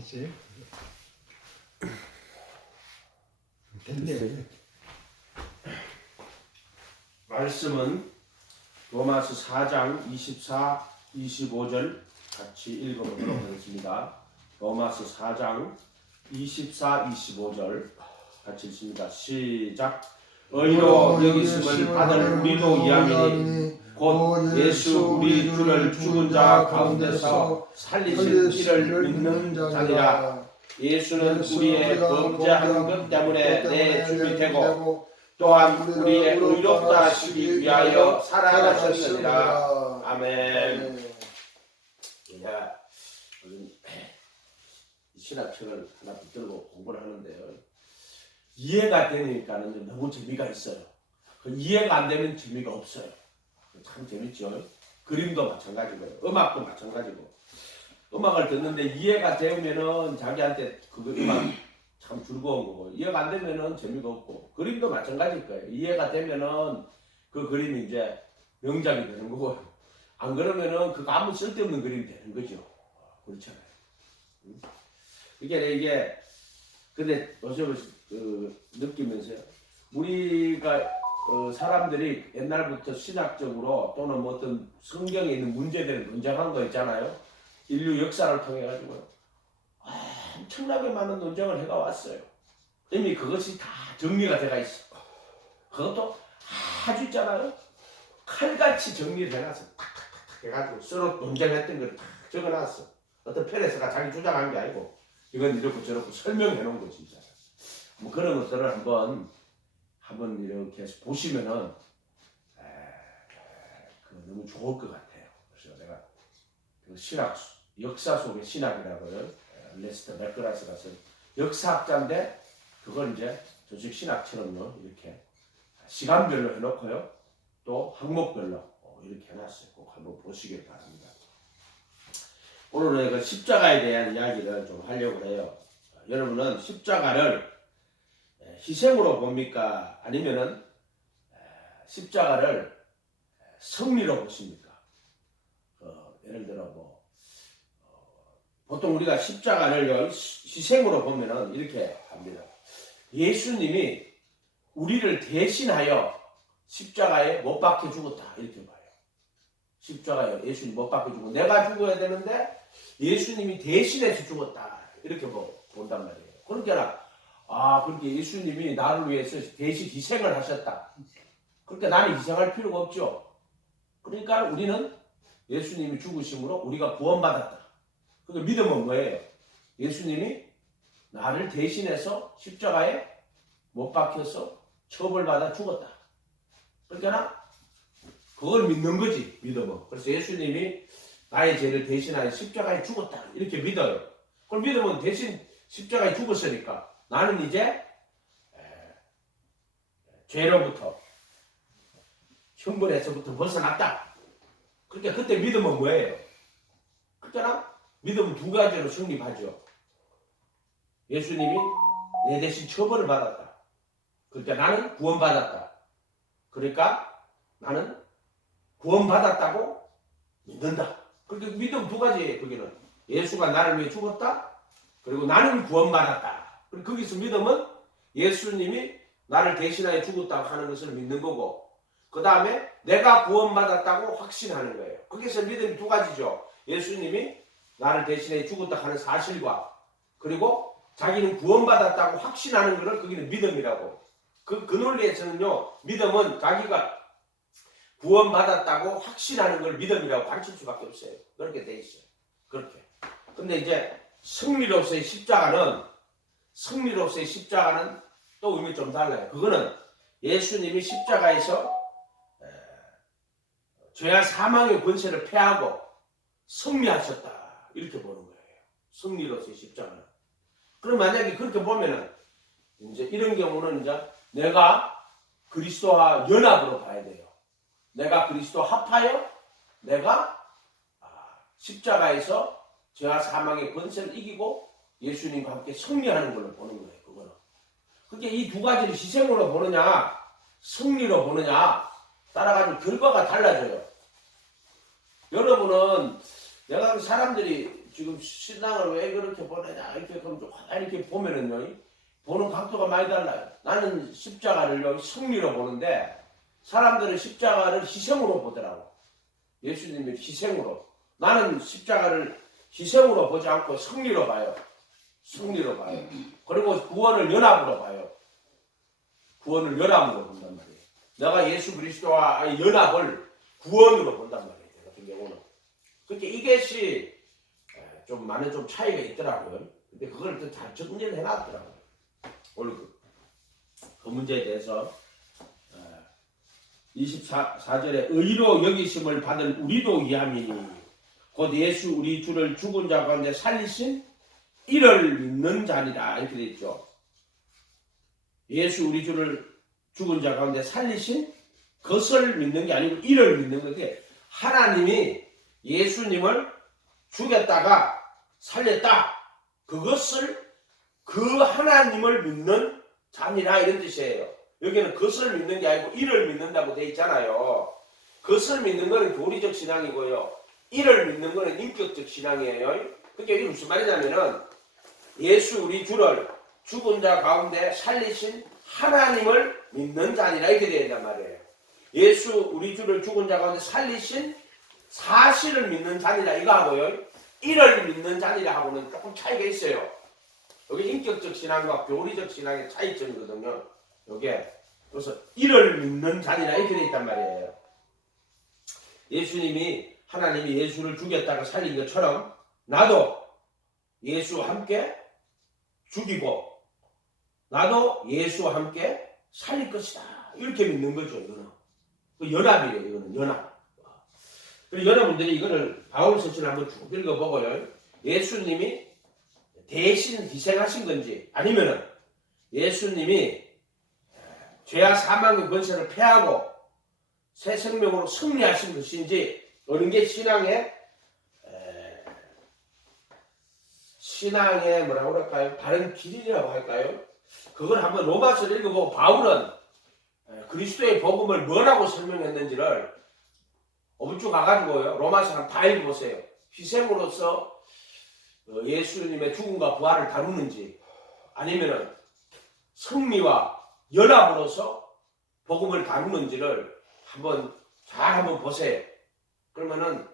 됐어요? 됐네. 말씀은 로마서 4장 24, 25절 같이 읽어보도록 하겠습니다. 로마서 4장 24, 25절 같이 읽습니다. 시작. 의로 여기심을 받을 우리도 이함이니 곧 예수 우리 주를 죽은 자 가운데서 살리신 이를 믿는 자니라. 예수는 우리의 범죄한 것 때문에 내 주이 되고 또한 우리의 의롭다 하시기 위하여 살아나셨느니라. 아멘. 제가 신학책을 하나 붙들고 공부를 하는데요. 이해가 되니까는 너무 재미가 있어요. 이해가 안 되면 재미가 없어요. 참 재밌죠. 그림도 마찬가지고요. 음악도 마찬가지고. 음악을 듣는데 이해가 되면은 자기한테 그 음악 참 즐거운 거고, 이해가 안 되면은 재미가 없고, 그림도 마찬가지일 거예요. 이해가 되면은 그 그림이 이제 명작이 되는 거고, 안 그러면은 그거 아무 쓸데없는 그림이 되는 거죠. 그렇잖아요. 이게 근데 요즘 느끼면서요. 우리가 사람들이 옛날부터 신학적으로 또는 뭐 어떤 성경에 있는 문제들을 논쟁한 거 있잖아요. 인류 역사를 통해 가지고 엄청나게 많은 논쟁을 해가 왔어요. 이미 그것이 다 정리가 돼가 있어. 그것도 아주 있잖아요. 칼같이 정리를 해놨어. 탁탁탁 해가지고 서로 논쟁했던 걸 탁 적어놨어. 어떤 편에서가 자기 주장한 게 아니고 이건 이렇고 저렇고 설명해 놓은 거지. 뭐 그런 것들을 한번 이렇게 보시면은 너무 좋을 것 같아요. 그래서 내가 그 신학 역사 속의 신학이라고요. 레스터 맥그라스가 쓴 역사학자인데 그걸 이제 조직 신학처럼요 이렇게 시간별로 해놓고요 또 항목별로 이렇게 해놨어요. 꼭 한번 보시길 바랍니다. 오늘은 그 십자가에 대한 이야기를 좀 하려고 해요. 여러분은 십자가를 희생으로 봅니까? 아니면은 십자가를 승리로 보십니까? 예를 들어 뭐 보통 우리가 십자가를 희생으로 보면은 이렇게 합니다. 예수님이 우리를 대신하여 십자가에 못 박혀 죽었다 이렇게 봐요. 십자가에 예수님 못 박혀 죽고 내가 죽어야 되는데 예수님이 대신해서 죽었다 이렇게 본단 말이에요. 그러니까 그렇게 예수님이 나를 위해서 대신 희생을 하셨다. 그러니까 나는 희생할 필요가 없죠. 그러니까 우리는 예수님이 죽으심으로 우리가 구원받았다. 그러니까 믿음은 뭐예요? 예수님이 나를 대신해서 십자가에 못 박혀서 처벌받아 죽었다. 그러니까 그걸 믿는 거지, 믿음은. 그래서 예수님이 나의 죄를 대신하여 십자가에 죽었다. 이렇게 믿어요. 그럼 믿음은 대신 십자가에 죽었으니까 나는 이제 죄로부터 형벌에서부터 벗어났다. 그러니까 그때 믿음은 뭐예요? 그렇잖아? 믿음은 두 가지로 성립하죠. 예수님이 내 대신 처벌을 받았다. 그러니까 나는 구원받았다. 그러니까 나는 구원받았다고 믿는다. 그러니까 믿음 두 가지예요. 거기는 예수가 나를 위해 죽었다. 그리고 나는 구원받았다. 그리고 거기서 믿음은 예수님이 나를 대신하여 죽었다고 하는 것을 믿는 거고, 그 다음에 내가 구원받았다고 확신하는 거예요. 거기서 믿음이 두 가지죠. 예수님이 나를 대신해 죽었다 하는 사실과 그리고 자기는 구원받았다고 확신하는 것을 거기는 믿음이라고. 그 논리에서는요, 믿음은 자기가 구원받았다고 확신하는 걸 믿음이라고 가르칠 수밖에 없어요. 그렇게 돼 있어요. 그렇게. 근데 이제 승리로서의 십자가는 또 의미 좀 달라요. 그거는 예수님이 십자가에서 죄와 사망의 권세를 패하고 승리하셨다. 이렇게 보는 거예요. 승리로서의 십자가는. 그럼 만약에 그렇게 보면은 이제 이런 경우는 이제 내가 그리스도와 연합으로 봐야 돼요. 내가 그리스도 합하여 내가 십자가에서 죄와 사망의 권세를 이기고 예수님과 함께 승리하는 걸로 보는 거예요. 그거는. 그게 이 두 가지를 희생으로 보느냐 승리로 보느냐 따라가지고 결과가 달라져요. 여러분은 내가 그 사람들이 지금 신앙을 왜 그렇게 보내냐 이렇게 이렇게 보면은요, 보는 각도가 많이 달라요. 나는 십자가를 여기 승리로 보는데 사람들은 십자가를 희생으로 보더라고. 예수님의 희생으로. 나는 십자가를 희생으로 보지 않고 승리로 봐요. 승리로 봐요. 그리고 구원을 연합으로 봐요. 구원을 연합으로 본단 말이에요. 내가 예수 그리스도와 연합을 구원으로 본단 말이에요. 저 같은 경우는. 그러니까 이것이 좀 많은 좀 차이가 있더라고요. 근데 그걸 또 잘 정리를 해놨더라고요. 오늘 그 문제에 대해서 24절에 의로 여기심을 받은 우리도 이함이니 곧 예수 우리 주를 죽은 자 가운데 살리신 이를 믿는 자니라 이렇게 되어 있죠. 예수 우리 주를 죽은 자 가운데 살리신 그것을 믿는 게 아니고 이를 믿는 건데 하나님이 예수님을 죽였다가 살렸다. 그것을 그 하나님을 믿는 자니라 이런 뜻이에요. 여기는 그것을 믿는 게 아니고 이를 믿는다고 되어 있잖아요. 그것을 믿는 것은 교리적 신앙이고요. 이를 믿는 것은 인격적 신앙이에요. 그게 이게 무슨 말이냐면은 예수 우리 주를 죽은 자 가운데 살리신 하나님을 믿는 자니라 이렇게 되어 있단 말이에요. 예수 우리 주를 죽은 자 가운데 살리신 사실을 믿는 자니라 이거 하고요. 이를 믿는 자니라 하고는 조금 차이가 있어요. 여기 인격적 신앙과 교리적 신앙의 차이점이거든요. 요게 그래서 이를 믿는 자니라 이렇게 되어 있단 말이에요. 예수님이 하나님이 예수를 죽였다가 살린 것처럼 나도 예수와 함께 죽이고 나도 예수와 함께 살릴 것이다. 이렇게 믿는 거죠. 이거는 그 연합이에요. 이거는 연합. 그리고 여러분들이 이거를 바울 서신을 한번 쭉 읽어보고요. 예수님이 대신 희생하신 건지 아니면은 예수님이 죄와 사망의 권세를 패하고 새 생명으로 승리하신 것인지 어느 게 신앙의 뭐라고 할까요? 다른 길이라고 할까요? 그걸 한번 로마서를 읽어보고 바울은 그리스도의 복음을 뭐라고 설명했는지를 엄청 가가지고요. 로마서 한 다 읽어보세요. 희생으로서 예수님의 죽음과 부활을 다루는지 아니면은 승리와 연합으로서 복음을 다루는지를 한번 보세요. 그러면은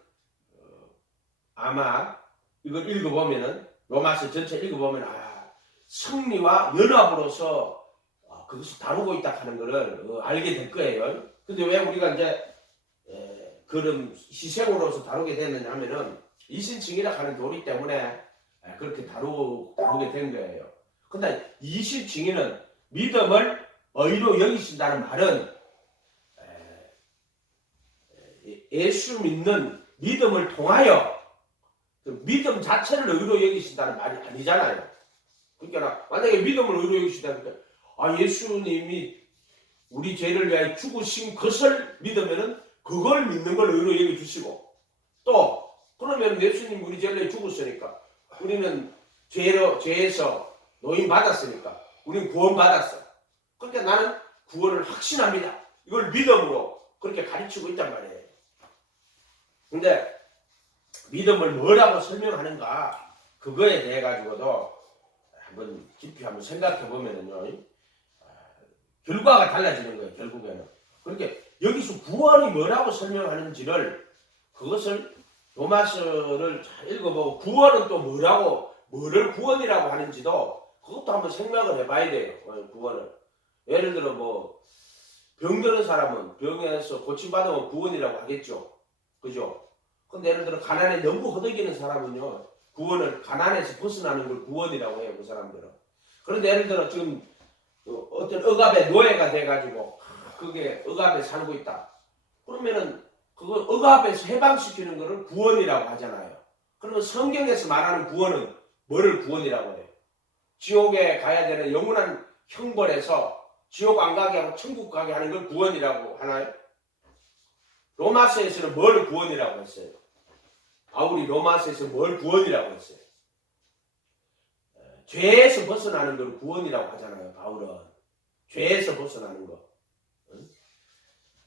아마 이걸 읽어보면은 로마서 전체 읽어보면 승리와 연합으로서 그것을 다루고 있다 하는 것을 알게 될 거예요. 근데 왜 우리가 이제 그런 희생으로서 다루게 됐느냐 하면은 이신칭이라 하는 교리 때문에 그렇게 다루게 된 거예요. 근데 이신칭의는 믿음을 의로 여기신다는 말은 예수 믿는 믿음을 통하여 그 믿음 자체를 의로 여기신다는 말이 아니잖아요. 그러니까 만약에 믿음을 의로 여기신다니까 예수님이 우리 죄를 위하여 죽으신 것을 믿으면은 그걸 믿는 걸 의로 여겨주시고 또 그러면 예수님 우리 죄를 위하여 죽었으니까 우리는 죄에서 노임받았으니까 우리는 구원받았어. 그러니까 나는 구원을 확신합니다. 이걸 믿음으로 그렇게 가르치고 있단 말이에요. 근데 믿음을 뭐라고 설명하는가 그거에 대해 가지고도 한번 깊이 한번 생각해 보면은요 결과가 달라지는 거예요. 결국에는 그렇게 여기서 구원이 뭐라고 설명하는지를 그것을 로마서를 잘 읽어보고 구원은 또 뭐를 구원이라고 하는지도 그것도 한번 생각을 해봐야 돼요. 구원을 예를 들어 병드는 사람은 병에서 고침받으면 구원이라고 하겠죠. 그죠? 근데 예를 들어 가난에 너무 허덕이는 사람은요 구원을 가난에서 벗어나는 걸 구원이라고 해요. 그 사람들은. 그런데 예를 들어 지금 어떤 억압의 노예가 돼가지고 그게 억압에 살고 있다. 그러면은 그거 억압에서 해방시키는 거를 구원이라고 하잖아요. 그러면 성경에서 말하는 구원은 뭐를 구원이라고 해요? 지옥에 가야 되는 영원한 형벌에서 지옥 안 가게 하고 천국 가게 하는 걸 구원이라고 하나요? 로마서에서는 뭘 구원이라고 했어요? 바울이 로마서에서 뭘 구원이라고 했어요? 죄에서 벗어나는 걸 구원이라고 하잖아요. 바울은 죄에서 벗어나는 거.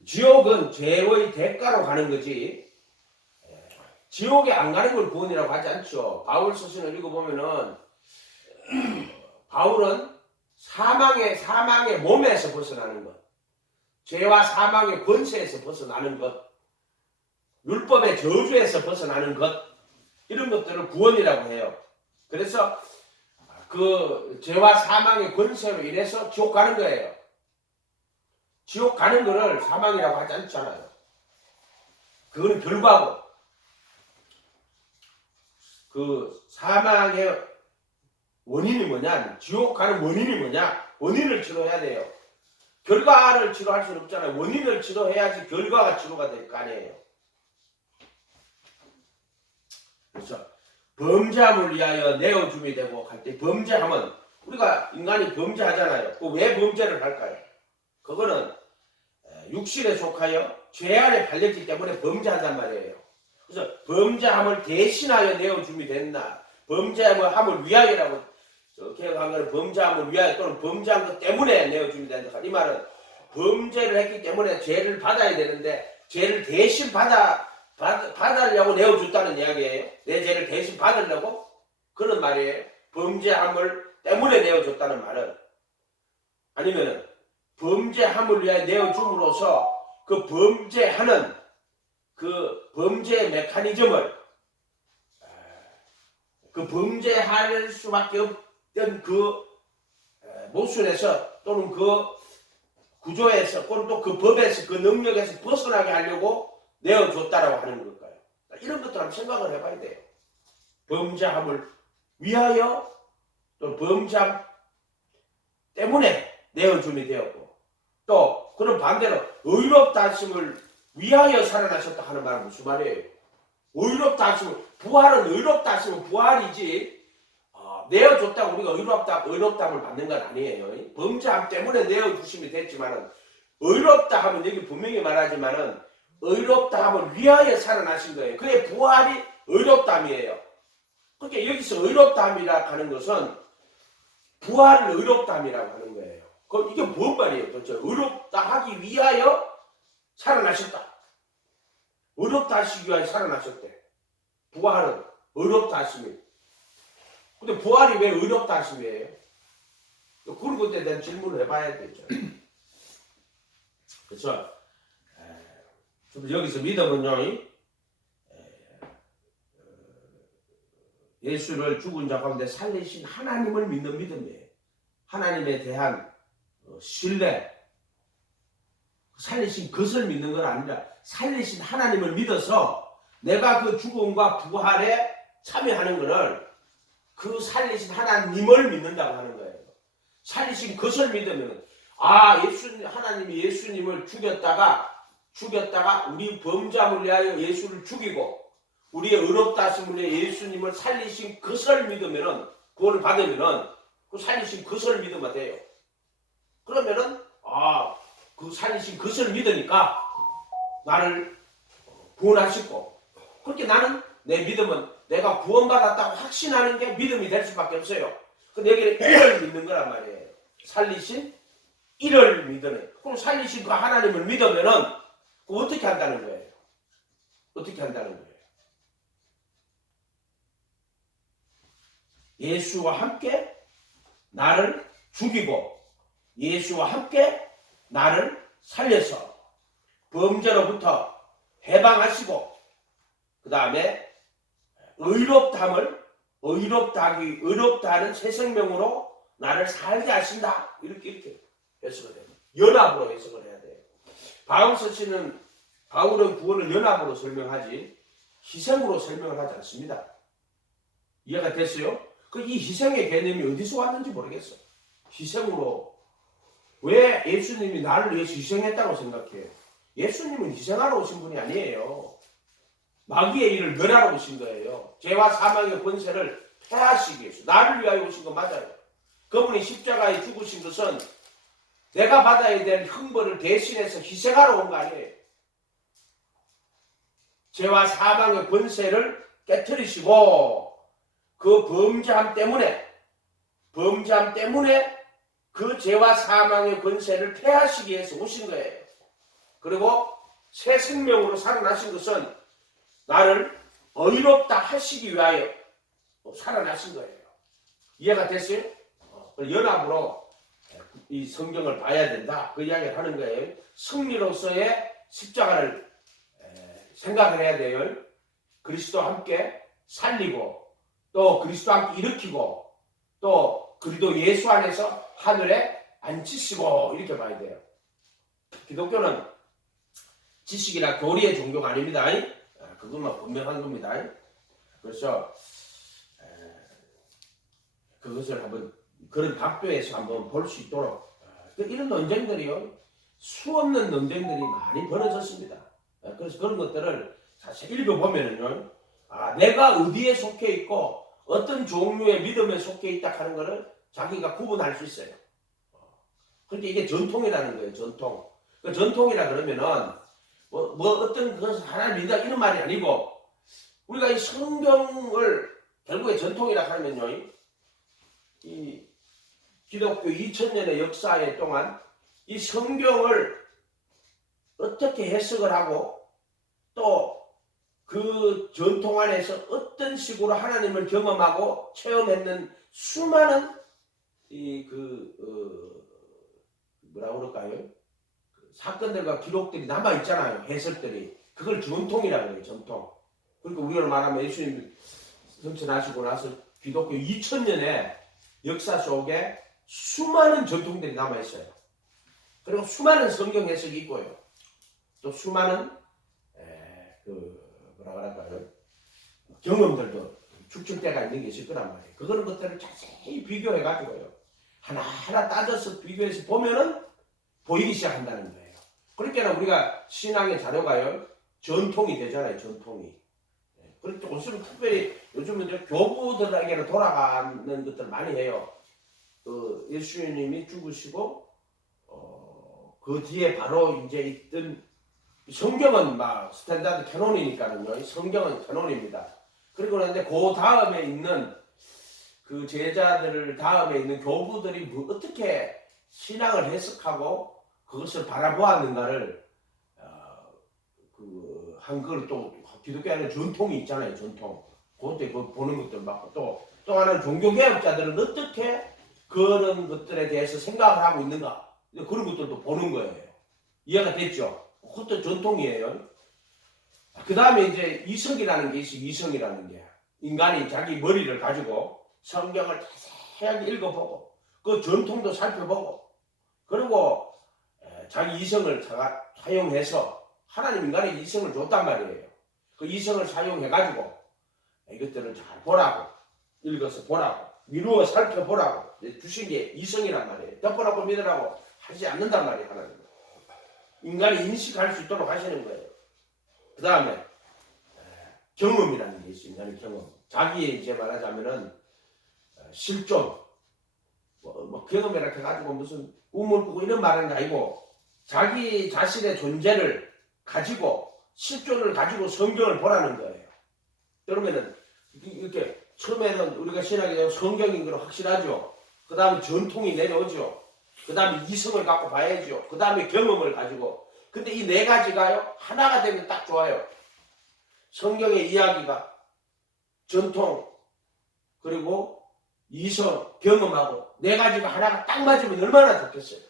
지옥은 죄의 대가로 가는 거지 지옥에 안 가는 걸 구원이라고 하지 않죠. 바울 서신을 읽어보면은 바울은 사망의 몸에서 벗어나는 것, 죄와 사망의 권세에서 벗어나는 것, 율법의 저주에서 벗어나는 것, 이런 것들을 구원이라고 해요. 그래서 그 죄와 사망의 권세로 인해서 지옥 가는 거예요. 지옥 가는 거를 사망이라고 하지 않잖아요. 그거는 결과고, 그 사망의 원인이 뭐냐, 지옥 가는 원인이 뭐냐, 원인을 치료해야 돼요. 결과를 치료할 수는 없잖아요. 원인을 치료해야지 결과가 치료가 될 거 아니에요. 그래서 범죄함을 위하여 내어줌이 되고 할 때, 범죄함은 우리가 인간이 범죄하잖아요. 왜 범죄를 할까요? 그거는 육신에 속하여 죄 안에 팔렸기 때문에 범죄한단 말이에요. 그래서 범죄함을 대신하여 내어줌이 된다. 범죄함을 위하여라고 개혁한 거는 범죄함을 위하여 또는 범죄한 것 때문에 내어줌이 된다. 이 말은 범죄를 했기 때문에 죄를 받아야 되는데 죄를 대신 받으려고 내어줬다는 이야기예요. 내 죄를 대신 받으려고 그런 말이에요. 범죄함을 때문에 내어줬다는 말은, 아니면은 범죄함을 위하여 내어줌으로써 그 범죄하는 그 범죄의 메커니즘을, 그 범죄할 수밖에 없던 그 모순에서 또는 그 구조에서 또는 또 그 법에서 그 능력에서 벗어나게 하려고 내어줬다라고 하는 걸까요? 이런 것도 한번 생각을 해봐야 돼요. 범죄함을 위하여 또 범죄함 때문에 내어줌이 되었고, 또 그런 반대로 의롭다 하심을 위하여 살아나셨다 하는 말은 무슨 말이에요? 의롭다 하심을, 부활은 의롭다 하심은 부활이지 내어줬다고 우리가 의롭다함을 받는 건 아니에요. 범죄함 때문에 내어주심이 됐지만은, 의롭다 하면 여기 분명히 말하지만은 의롭다함을 위하여 살아나신 거예요. 그래 부활이 의롭다함이에요. 그러니까 여기서 의롭다함이라고 하는 것은 부활을 의롭다함이라고 하는 거예요. 그럼 이게 뭔 말이에요? 도대체 의롭다 하기 위하여 살아나셨다. 의롭다 하시기 위하여 살아나셨대. 부활은 의롭다 하심이. 근데 부활이 왜 의롭다 하심이에요? 그런 것에 대한 질문을 해봐야 되죠. 그렇죠? 여기서 믿음은요, 예수를 죽은 자 가운데 살리신 하나님을 믿는 믿음이에요. 하나님에 대한 신뢰, 살리신 것을 믿는 건 아니라 살리신 하나님을 믿어서 내가 그 죽음과 부활에 참여하는 것을, 그 살리신 하나님을 믿는다고 하는 거예요. 살리신 것을 믿으면, 하나님이 예수님을 죽였다가 우리 범죄함을 위하여 예수를 죽이고 우리의 의롭다 하심을 위해 예수님을 살리신 것을 믿으면은, 구원을 받으면은 그 살리신 것을 믿으면 돼요. 그러면은 그 살리신 것을 믿으니까 나를 구원하시고, 그렇게 나는 내 믿음은 내가 구원받았다고 확신하는 게 믿음이 될 수밖에 없어요. 근데 여기는 이를 믿는 거란 말이에요. 살리신 이를 믿으는. 그럼 살리신 그 하나님을 믿으면은 어떻게 한다는 거예요? 어떻게 한다는 거예요? 예수와 함께 나를 죽이고 예수와 함께 나를 살려서 범죄로부터 해방하시고, 그 다음에 의롭다하는 새 생명으로 나를 살게 하신다. 이렇게 해석을 해요. 연합으로 해석을 해야 돼요. 바울은 구원을 연합으로 설명하지 희생으로 설명을 하지 않습니다. 이해가 됐어요? 이 희생의 개념이 어디서 왔는지 모르겠어. 희생으로. 왜 예수님이 나를 위해서 희생했다고 생각해요? 예수님은 희생하러 오신 분이 아니에요. 마귀의 일을 멸하러 오신 거예요. 죄와 사망의 권세를 패하시기 위해서 나를 위하여 오신 건 맞아요. 그분이 십자가에 죽으신 것은 내가 받아야 될 형벌을 대신해서 희생하러 온 거 아니에요. 죄와 사망의 권세를 깨트리시고 그 범죄함 때문에 그 죄와 사망의 권세를 패하시기 위해서 오신 거예요. 그리고 새 생명으로 살아나신 것은 나를 의롭다 하시기 위하여 살아나신 거예요. 이해가 됐어요? 연합으로 이 성경을 봐야 된다. 그 이야기를 하는 거예요. 승리로서의 십자가를 생각을 해야 돼요. 그리스도와 함께 살리고 또 그리스도와 함께 일으키고 또 그리스도 예수 안에서 하늘에 앉히시고 이렇게 봐야 돼요. 기독교는 지식이나 교리의 종교가 아닙니다. 그것만 분명한 겁니다. 그래서 그것을 한번 그런 각도에서 한번 볼 수 있도록 이런 논쟁들이요 수없는 논쟁들이 많이 벌어졌습니다. 그래서 그런 것들을 자세히 읽어보면은요 내가 어디에 속해 있고 어떤 종류의 믿음에 속해 있다 하는 것을 자기가 구분할 수 있어요. 그러니까 이게 전통이라는 거예요. 전통. 그 전통이라 그러면은 뭐 어떤 것을 하나 믿다 이런 말이 아니고 우리가 이 성경을 결국에 전통이라 하면요 이 기독교 2000년의 역사의 동안 이 성경을 어떻게 해석을 하고 또 그 전통 안에서 어떤 식으로 하나님을 경험하고 체험했는 수많은 뭐라 그럴까요? 사건들과 기록들이 남아 있잖아요. 해석들이. 그걸 전통이라고 해요. 전통. 그러니까 우리로 말하면 예수님 승천하시고 나서 기독교 2000년의 역사 속에 수많은 전통들이 남아 있어요. 그리고 수많은 성경 해석이 있고요. 또 수많은 뭐라 그럴까요? 경험들도 축적대가 있는 게 있을 거란 말이에요. 그런 것들을 자세히 비교해 가지고요. 하나하나 따져서 비교해서 보면은 보이기 시작한다는 거예요. 그러니까 우리가 신앙의 자료가요 전통이 되잖아요. 전통이. 그렇게 요즘 특별히 요즘은 이제 교부들에게는 돌아가는 것들 많이 해요. 예수님이 죽으시고 그 뒤에 바로 이제 있던 성경은 막 스탠다드 캐논이니까는요. 성경은 캐논입니다. 그리고 근데 그 다음에 있는 그 제자들 다음에 있는 교부들이 어떻게 신앙을 해석하고 그것을 바라보았는가를 한글 또 기독교 안에 전통이 있잖아요. 전통. 그것도 보는 것들 맞고 또 하나는 종교개혁자들은 어떻게 그런 것들에 대해서 생각을 하고 있는가 그런 것들도 보는 거예요. 이해가 됐죠? 그것도 전통이에요. 그 다음에 이제 이성이라는 게 있어요. 이성이라는 게 인간이 자기 머리를 가지고 성경을 자세하게 읽어보고 그 전통도 살펴보고 그리고 자기 이성을 사용해서 하나님 인간에게 이성을 줬단 말이에요. 그 이성을 사용해가지고 이것들을 잘 보라고 읽어서 보라고 미루어 살펴보라고 주신 게 이성이란 말이에요. 덮어놓고 믿으라고 하지 않는단 말이에요. 하나님은. 인간이 인식할 수 있도록 하시는 거예요. 그 다음에 경험이라는 게 있어요. 인간의 경험. 자기의 이제 말하자면은 실존 뭐 경험이라 해가지고 무슨 꿈을 꾸고 이런 말은 아니고 자기 자신의 존재를 가지고 실존을 가지고 성경을 보라는 거예요. 그러면은 이렇게 처음에는 우리가 신학에 성경인 걸 확실하죠. 그 다음에 전통이 내려오죠. 그 다음에 이성을 갖고 봐야죠. 그 다음에 경험을 가지고. 근데 이 네 가지가요 하나가 되면 딱 좋아요. 성경의 이야기가 전통 그리고 이성 경험하고 네 가지가 하나가 딱 맞으면 얼마나 좋겠어요.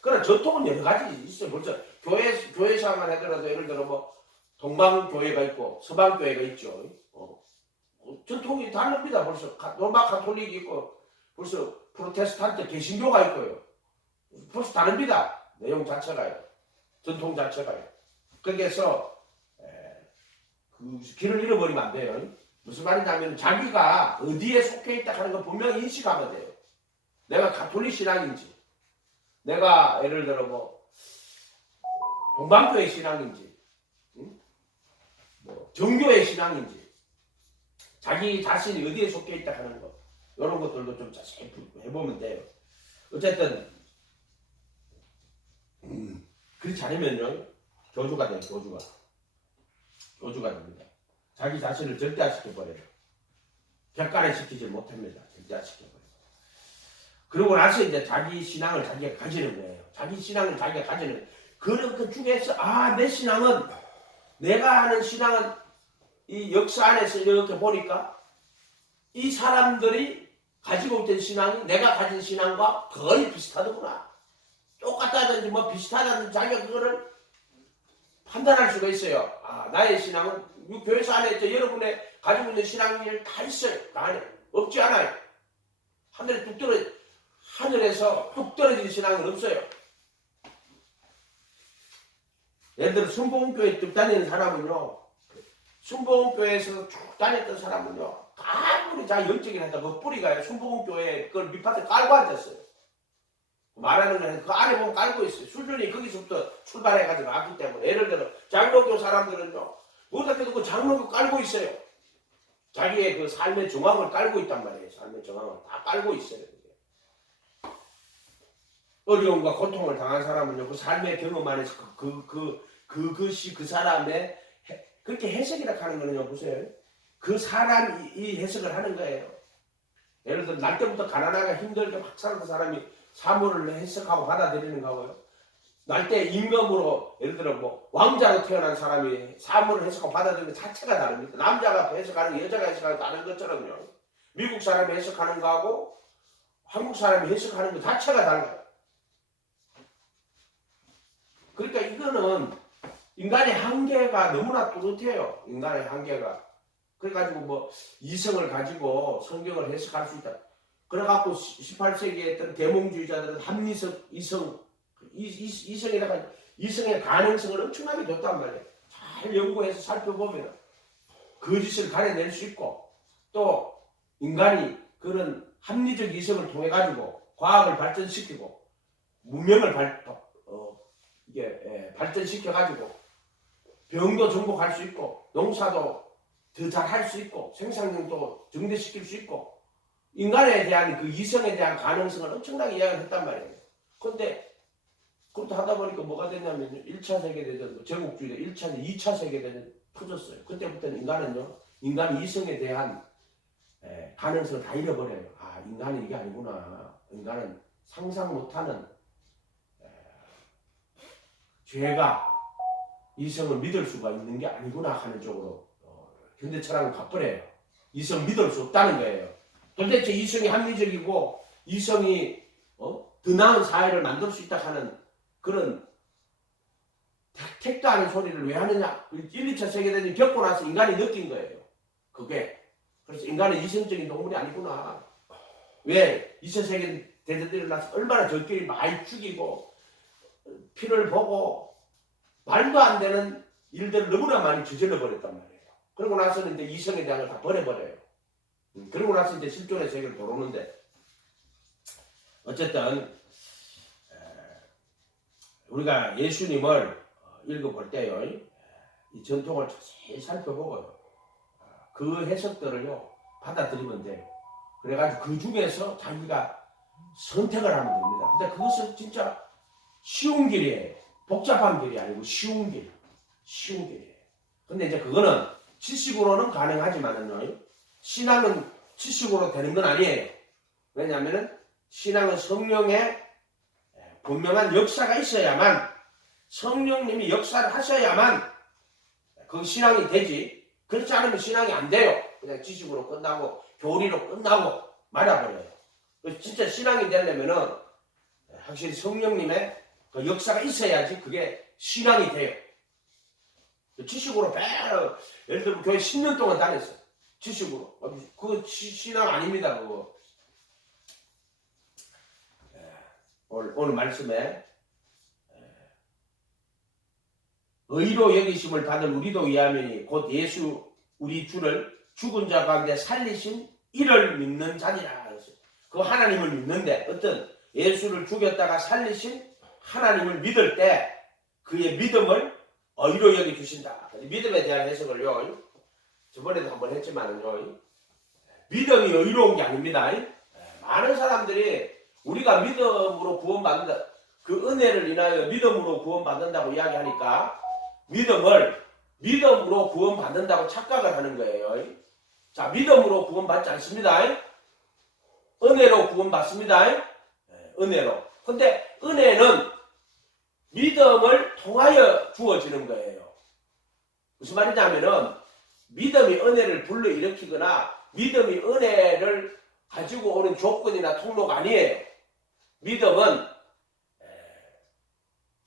그러나 전통은 여러 가지 있어요. 벌써 교회사만 하더라도 예를 들어 뭐 동방교회가 있고 서방교회가 있죠. 전통이 다릅니다. 벌써 로마 가톨릭이 있고 벌써 프로테스탄트 개신교가 있고요. 벌써 다릅니다. 내용 자체가요. 전통 자체가요. 그래서 그 길을 잃어버리면 안 돼요. 무슨 말이냐면 자기가 어디에 속해 있다 하는 걸 분명히 인식하면 돼요. 내가 가톨릭 신앙인지 내가 예를 들어 뭐 동방교회 신앙인지 뭐 정교회 신앙인지 자기 자신이 어디에 속해 있다 하는 것 이런 것들도 좀 자세히 해보면 돼요. 어쨌든 그렇지 않으면요 교주가 돼요. 교주가 됩니다. 자기 자신을 절대화시켜버려요. 객관화시키지 못합니다. 절대화시켜버려요. 그러고 나서 이제 자기 신앙을 자기가 가지는 거예요. 자기 신앙을 자기가 가지는 거예요. 그 중에서 내 신앙은 내가 하는 신앙은 이 역사 안에서 이렇게 보니까 이 사람들이 가지고 있던 신앙이 내가 가진 신앙과 거의 비슷하더구나. 똑같다든지 뭐 비슷하다든지 자기가 그거를 판단할 수가 있어요. 아, 나의 신앙은 이 교회사 안에 여러분의 가지고 있는 신앙을 다 있어요. 다 안에 없지 않아요. 하늘에서 뚝 떨어진 신앙은 없어요. 예를 들어 순복음교회 쭉 다니는 사람은요, 순복음교회에서 쭉 다녔던 사람은요, 아무리 자 영적인 한다 그 뿌리가요, 순복음교회 그걸 밑바닥에 깔고 앉았어요. 말하는 거는 그 안에 보면 깔고 있어요. 수준이 거기서부터 출발해가지고 왔기 때문에. 예를 들어 장로교 사람들은요, 어떻게든 그 장로교 깔고 있어요. 자기의 그 삶의 정황을 깔고 있단 말이에요. 삶의 정황을 다 깔고 있어요. 어려움과 고통을 당한 사람은요, 그 삶의 경험 안에서 그것이 그 사람의 그렇게 해석이라 하는 거는요, 보세요. 그 사람이 해석을 하는 거예요. 예를 들어 날 때부터 가난하고 힘들게 막 살았던 사람이 사물을 해석하고 받아들이는 거고요. 날 때 임금으로 예를 들어 뭐 왕자로 태어난 사람이 사물을 해석하고 받아들이는 것 자체가 다릅니다. 남자가 해석하는 거, 여자가 해석하는 거 다른 것처럼요. 미국 사람이 해석하는 거하고 한국 사람이 해석하는 것 자체가 달라요. 그러니까 이거는 인간의 한계가 너무나 뚜렷해요. 인간의 한계가. 그래가지고 뭐 이성을 가지고 성경을 해석할 수 있다. 그래갖고 18세기에 했던 계몽주의자들은 합리성, 이성에다가 이성의 가능성을 엄청나게 뒀단 말이에요. 잘 연구해서 살펴보면 거짓을 가려낼 수 있고, 또 인간이 그런 합리적 이성을 통해 가지고 과학을 발전시키고 문명을 발전시켜 가지고 병도 정복할 수 있고 농사도 더 잘할 수 있고 생산력도 증대시킬 수 있고 인간에 대한 그 이성에 대한 가능성을 엄청나게 이야기를 했단 말이에요. 그런데 그것도 하다 보니까 뭐가 됐냐면 1차 세계대전, 제국주의가 1차, 2차 세계대전 터졌어요. 그때부터는 인간의 이성에 대한 가능성을 다 잃어버려요. 아, 인간이 이게 아니구나. 인간은 상상 못하는 죄가 이성을 믿을 수가 있는 게 아니구나 하는 쪽으로 현대 철학은 가버려요. 이성 믿을 수 없다는 거예요. 도대체 이성이 합리적이고 이성이 더 나은 사회를 만들 수 있다 하는 그런 택도 않은 소리를 왜 하느냐. 1, 2차 세계대전을 겪고 나서 인간이 느낀 거예요. 그게. 그래서 인간은 이성적인 동물이 아니구나. 왜 2차 세계대전이 일어나서 얼마나 적들이 많이 죽이고 피를 보고 말도 안 되는 일들을 너무나 많이 저질러 버렸단 말이에요. 그러고 나서는 이제 이성에 대한 걸 다 버려버려요. 그러고 나서 이제 실존의 세계를 돌아오는데, 어쨌든 우리가 예수님을 읽어볼 때요, 이 전통을 자세히 살펴보고요, 그 해석들을요 받아들이면 돼요. 그래가지고 그 중에서 자기가 선택을 하면 됩니다. 근데 그것은 진짜 쉬운 길이에요. 복잡한 길이 아니고 쉬운 길이에요. 근데 이제 그거는 지식으로는 가능하지만은요, 신앙은 지식으로 되는 건 아니에요. 왜냐하면 신앙은 성령의 분명한 역사가 있어야만, 성령님이 역사를 하셔야만 그 신앙이 되지, 그렇지 않으면 신앙이 안 돼요. 그냥 지식으로 끝나고 교리로 끝나고 말아버려요. 그래서 진짜 신앙이 되려면은 확실히 성령님의 그 역사가 있어야지 그게 신앙이 돼요. 지식으로 예를 들면 교회 10년 동안 다녔어요. 지식으로. 그거 신앙 아닙니다. 그거. 오늘 말씀에 의로 여기심을 받은 우리도 이하면이 곧 예수 우리 주를 죽은 자 가운데 살리신 이를 믿는 자니라. 그 하나님을 믿는데, 어떤 예수를 죽였다가 살리신 하나님을 믿을 때 그의 믿음을 의로 여기 주신다. 믿음에 대한 해석을요, 저번에도 한번 했지만은요, 믿음이 의로운 게 아닙니다. 많은 사람들이 우리가 믿음으로 구원받는다, 그 은혜를 인하여 믿음으로 구원받는다고 이야기하니까 믿음으로 구원받는다고 착각을 하는 거예요. 자, 믿음으로 구원받지 않습니다. 은혜로 구원받습니다. 은혜로. 근데 은혜는 믿음을 통하여 주어지는 거예요. 무슨 말이냐면은 믿음이 은혜를 불러일으키거나 믿음이 은혜를 가지고 오는 조건이나 통로가 아니에요. 믿음은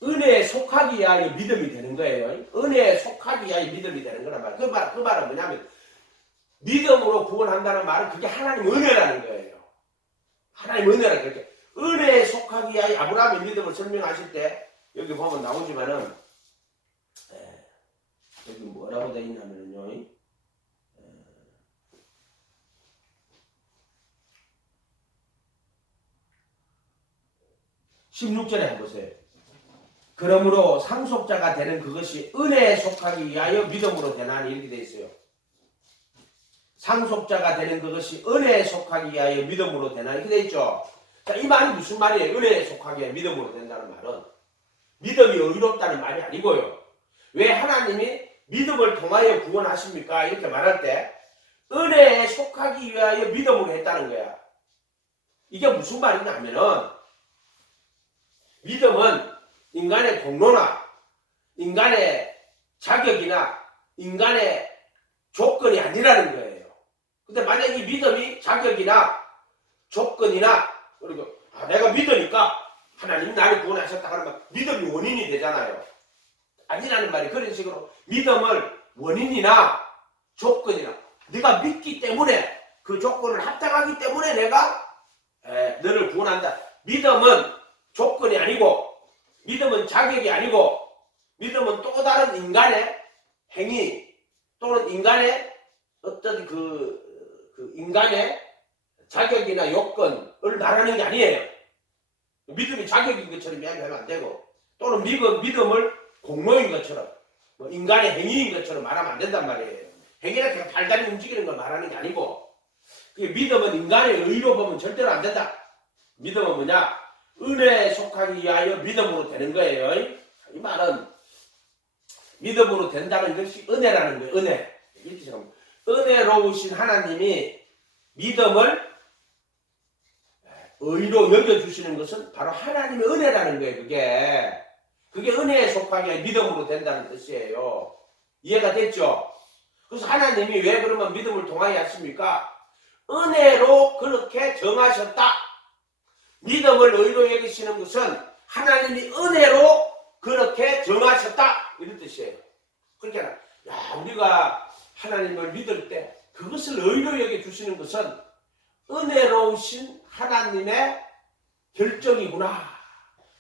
은혜에 속하기 위하여 믿음이 되는 거예요. 은혜에 속하기 위하여 믿음이 되는 거란 말이에요. 그 말은 뭐냐면 믿음으로 구원한다는 말은 그게 하나님 은혜라는 거예요. 하나님 은혜라는 거예요. 은혜에 속하기 위하여 아브라함의 믿음을 설명하실 때 여기 보면 나오지만은 여기 뭐라고 되어 있냐면요. 16절에 한번 보세요. 그러므로 상속자가 되는 그것이 은혜에 속하기 위하여 믿음으로 되나니 이렇게 되어 있어요. 상속자가 되는 그것이 은혜에 속하기 위하여 믿음으로 되나니 이렇게 되어 있죠. 자, 이 말이 무슨 말이에요? 은혜에 속하기 위하여 믿음으로 된다는 말은 믿음이 의롭다는 말이 아니고요. 왜 하나님이 믿음을 통하여 구원하십니까? 이렇게 말할 때 은혜에 속하기 위하여 믿음으로 했다는 거야. 이게 무슨 말이냐면은 믿음은 인간의 공로나 인간의 자격이나 인간의 조건이 아니라는 거예요. 근데 만약 이 믿음이 자격이나 조건이나 그리고 내가 믿으니까 하나님이 나를 구원하셨다 그러면 믿음이 원인이 되잖아요. 아니라는 말이 그런 식으로 믿음을 원인이나 조건이나 네가 믿기 때문에 그 조건을 합당하기 때문에 내가 너를 구원한다. 믿음은 조건이 아니고 믿음은 자격이 아니고 믿음은 또 다른 인간의 행위 또는 인간의 어떤 그 인간의 자격이나 요건을 말하는 게 아니에요. 믿음이 자격인 것처럼 이야기하면 안 되고 또는 믿음을 공로인 것처럼 뭐 인간의 행위인 것처럼 말하면 안 된단 말이에요. 행위는 그냥 발달이 움직이는 걸 말하는 게 아니고 믿음은 인간의 의로 보면 절대로 안 된다. 믿음은 뭐냐? 은혜에 속하기 위하여 믿음으로 되는 거예요. 이 말은 믿음으로 된다는 것이 은혜라는 거예요. 은혜. 이렇게 생각합니다. 은혜로우신 하나님이 믿음을 의로 여겨주시는 것은 바로 하나님의 은혜라는 거예요. 그게 은혜에 속하기 위해 믿음으로 된다는 뜻이에요. 이해가 됐죠? 그래서 하나님이 왜 그러면 믿음을 통하여 하십니까? 은혜로 그렇게 정하셨다. 믿음을 의로 여기시는 것은 하나님이 은혜로 그렇게 정하셨다. 이런 뜻이에요. 그러니까 우리가 하나님을 믿을 때 그것을 의로 여겨주시는 것은 은혜로우신 하나님의 결정이구나.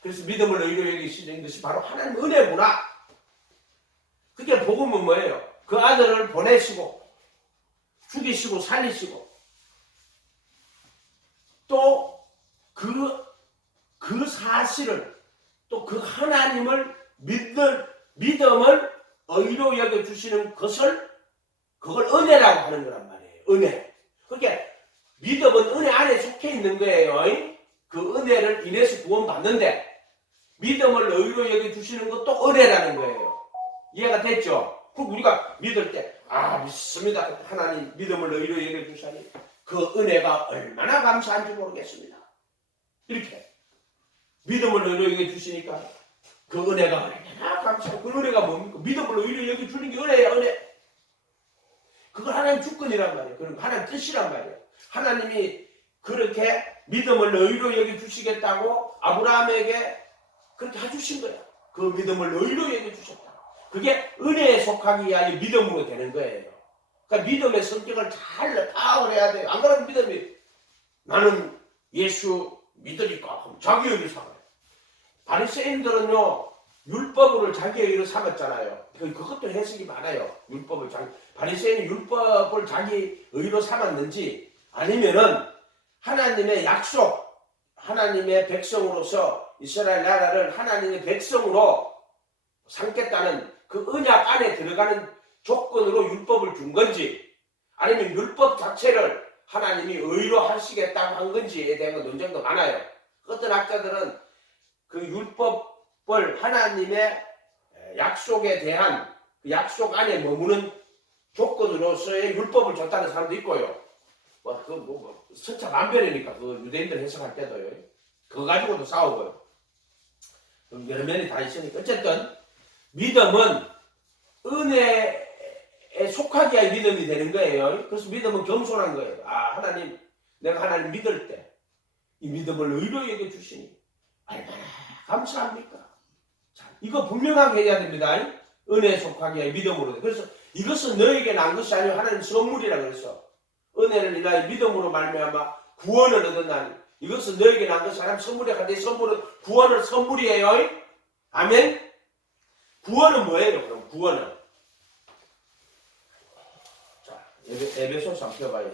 그래서 믿음을 의로 여기시는 것이 바로 하나님의 은혜구나. 그게 복음은 뭐예요? 그 아들을 보내시고 죽이시고 살리시고 또 그 사실을 또 그 하나님을 믿음을 의로 여겨주시는 그걸 은혜라고 하는 거란 말이에요. 은혜. 그러니까 믿음은 은혜 안에 속해 있는 거예요. 그 은혜를 인해서 구원받는데 믿음을 의로 여겨주시는 것도 은혜라는 거예요. 이해가 됐죠? 그럼 우리가 믿을 때 믿습니다. 하나님 믿음을 의로 여겨주시니 그 은혜가 얼마나 감사한지 모르겠습니다. 이렇게 믿음을 의로 여겨주시니까 그 은혜가 얼마나 감사해요. 그 은혜가 뭡니까? 믿음을 의로 여겨주는 게 은혜예요. 은혜. 그건 하나님 주권이란 말이에요. 그건 하나님 뜻이란 말이에요. 하나님이 그렇게 믿음을 의로 여겨주시겠다고 아브라함에게 그렇게 해주신 거예요. 그 믿음을 의로 여겨주셨다. 그게 은혜에 속하기 위하여 믿음으로 되는 거예요. 그러니까 믿음의 성격을 잘 파악을 해야 돼요. 안 그러면 믿음이 나는 예수 믿으니까 그럼 자기 의로 삼아요. 바리새인들은요 율법을 자기 의로 삼았잖아요. 그것도 해석이 많아요. 바리새인이 율법을 자기 의로 삼았는지 아니면은 하나님의 약속, 하나님의 백성으로서 이스라엘 나라를 하나님의 백성으로 삼겠다는 그 언약 안에 들어가는 조건으로 율법을 준 건지 아니면 율법 자체를 하나님이 의로 하시겠다고 한 건지에 대한 논쟁도 많아요. 어떤 학자들은 그 율법을 하나님의 약속에 대한 그 약속 안에 머무는 조건으로서의 율법을 줬다는 사람도 있고요. 천차만별이니까 그 유대인들 해석할 때도요. 그거 가지고도 싸우고요. 여러 면이 다 있으니까 어쨌든 믿음은 은혜에 속하기야 믿음이 되는 거예요. 그래서 믿음은 겸손한 거예요. 아, 하나님, 내가 하나님 믿을 때 이 믿음을 의로 여겨 주시니 얼마나 감사합니까? 자, 이거 분명하게 해야 됩니다. 은혜에 속하기야 믿음으로. 그래서 이것은 너에게 난 것이 아니고 하나님 선물이라 그래서 은혜를 인하여 믿음으로 말미암아 구원을 얻었나니 이것은 너에게 난 것이 하나님 선물이라. 근데 이 선물은 구원은 선물이에요. 아멘. 구원은 뭐예요? 그럼 구원은 자, 에베소서 한번 펴봐요.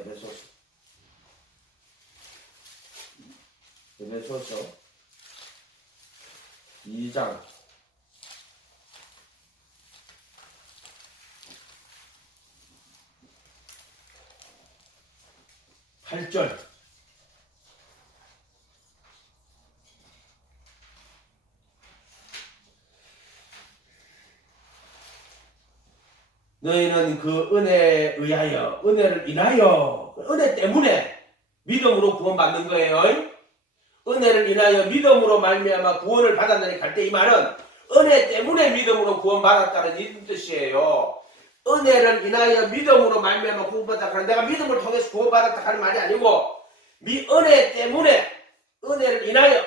에베소서 2장 8절. 너희는 그 은혜에 의하여, 은혜를 인하여, 은혜 때문에 믿음으로 구원받는 거예요. 은혜를 인하여 믿음으로 말미암아 구원을 받았느니 갈 때 이 말은 은혜 때문에 믿음으로 구원받았다는 이 뜻이에요. 은혜를 인하여 믿음으로 말미암아 구원받았다 하는 내가 믿음을 통해서 구원받았다 하는 말이 아니고 은혜 때문에 은혜를 인하여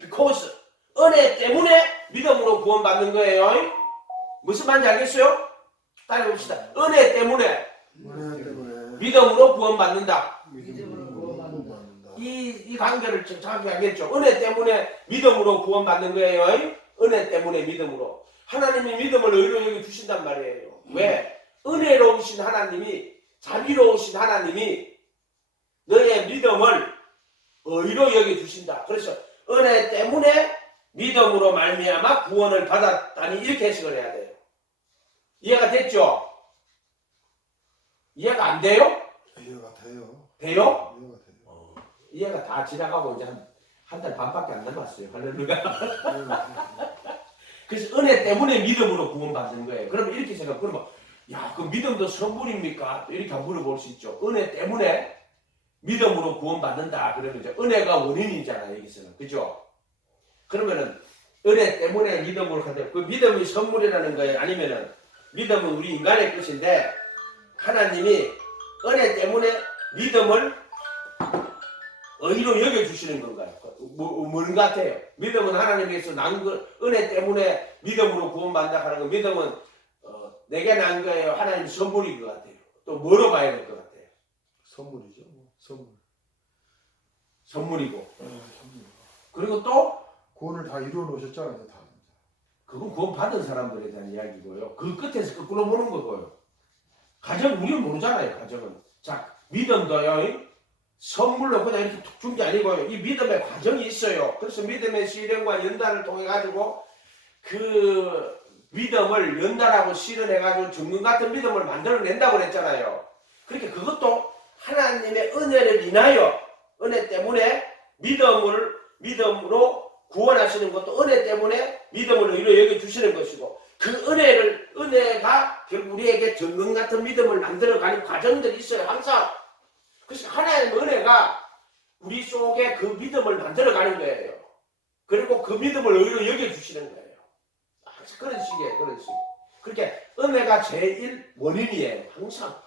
because 은혜 때문에 믿음으로 구원받는 거예요. 무슨 말인지 알겠어요? 따라해봅시다. 은혜 때문에 믿음으로 구원받는다. 이 관계를 정확히 알겠죠? 은혜 때문에 믿음으로 구원받는 거예요. 은혜 때문에 믿음으로. 하나님이 믿음을 의로 여겨 주신단 말이에요. 왜? 은혜로우신 하나님이, 자비로우신 하나님이 너의 믿음을 의로 여겨 주신다. 그래서 은혜 때문에 믿음으로 말미암아 구원을 받았다니 이렇게 해석을 해야 돼요. 이해가 됐죠? 이해가 안 돼요? 이해가 돼요. 돼요? 이해가 다 지나가고 이제 한 달 반밖에 안 남았어요. 할렐루야. 그래서 은혜 때문에 믿음으로 구원받는 거예요. 그러면 이렇게 생각, 그러면 야, 그 믿음도 선물입니까? 이렇게 물어볼 수 있죠. 은혜 때문에 믿음으로 구원받는다. 그러면 이제 은혜가 원인이잖아요. 여기서는. 그죠? 그러면은 은혜 때문에 믿음으로 간다. 그 믿음이 선물이라는 거예요? 아니면은 믿음은 우리 인간의 것인데 하나님이 은혜 때문에 믿음을 의로 여겨주시는 건가요? 뭔 같아요? 믿음은 하나님께서 난 거, 은혜 때문에 믿음으로 구원받는다 하는 거, 믿음은 내게 난 거예요. 하나님 선물인 것 같아요. 또 뭐로 봐야 될 것 같아요? 선물이죠. 선물. 선물이고. 선물. 그리고 또 구원을 다 이루어 놓으셨잖아요. 다. 그건 구원 받은 사람들에 대한 이야기고요. 그 끝에서 거꾸로 보는 거고요. 가정 우리는 모르잖아요. 가정은. 자, 믿음도요. 선물로 그냥 이렇게 툭 준 게 아니고요. 이 믿음의 과정이 있어요. 그래서 믿음의 실현과 연단을 통해 가지고 그 믿음을 연단하고 실현해가지고 정금 같은 믿음을 만들어낸다고 그랬잖아요. 그렇게 그것도 하나님의 은혜를 인하여 은혜 때문에 믿음으로 구원하시는 것도 은혜 때문에 믿음을 의로 여겨주시는 것이고 그 은혜가 결국 우리에게 정금 같은 믿음을 만들어가는 과정들이 있어요. 항상. 그래서 하나님의 은혜가 우리 속에 그 믿음을 만들어가는 거예요. 그리고 그 믿음을 의로 여겨주시는 거예요. 그런 식이에요. 그런 식. 그렇게 은혜가 제일 원인이에요. 항상.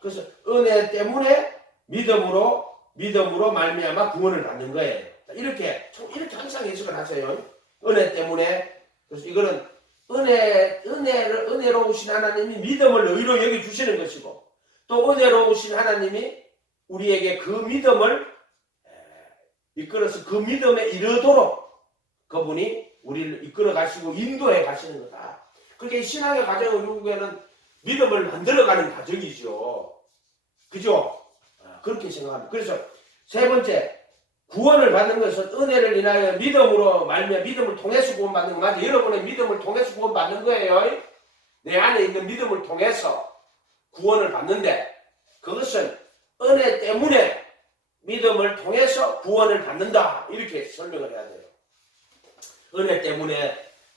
그래서 은혜 때문에 믿음으로 말미암아 구원을 받는 거예요. 이렇게 항상 해석을 하세요. 은혜 때문에. 그래서 이거는 은혜로우신 하나님이 믿음을 의로 여겨주시는 것이고 또 은혜로우신 하나님이 우리에게 그 믿음을 이끌어서 그 믿음에 이르도록 그분이 우리를 이끌어 가시고 인도해 가시는 거다. 그렇게 신앙의 과정을 결국에는 믿음을 만들어가는 과정이죠. 그죠? 그렇게 생각합니다. 그래서 세 번째, 구원을 받는 것은 은혜를 인하여 믿음으로 말미암아 믿음을 통해서 구원받는 거 맞아요. 여러분의 믿음을 통해서 구원받는 거예요. 내 안에 있는 믿음을 통해서 구원을 받는데 그것은 은혜 때문에 믿음을 통해서 구원을 받는다. 이렇게 설명을 해야 돼요. 은혜 때문에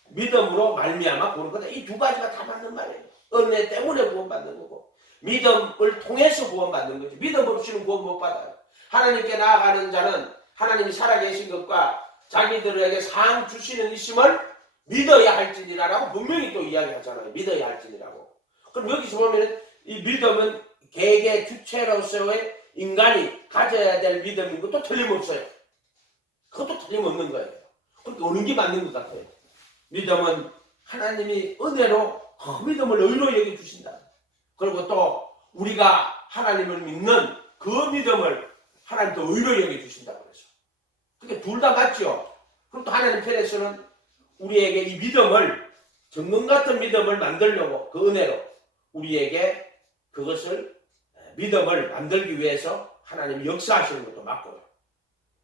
믿음으로 말미암아 구원을 받는다. 이 두 가지가 다 맞는 말이에요. 은혜 때문에 구원받는 거고 믿음을 통해서 구원받는 거죠. 믿음 없이는 구원 못 받아요. 하나님께 나아가는 자는 하나님이 살아계신 것과 자기들에게 상 주시는 이심을 믿어야 할지니라라고 분명히 또 이야기하잖아요. 믿어야 할지니라고. 그럼 여기서 보면 이 믿음은 개개의 주체로서의 인간이 가져야 될 믿음인 것도 틀림없어요. 그것도 틀림없는 거예요. 그러니까 어느 게 맞는 것 같아요. 믿음은 하나님이 은혜로 그 믿음을 의로 여겨주신다. 그리고 또 우리가 하나님을 믿는 그 믿음을 하나님도 의로 여겨주신다. 그래서 그게 둘 다 맞죠. 그럼 또 하나님 편에서는 우리에게 이 믿음을 정금 같은 믿음을 만들려고 그 은혜로 우리에게 그것을 믿음을 만들기 위해서 하나님이 역사하시는 것도 맞고요.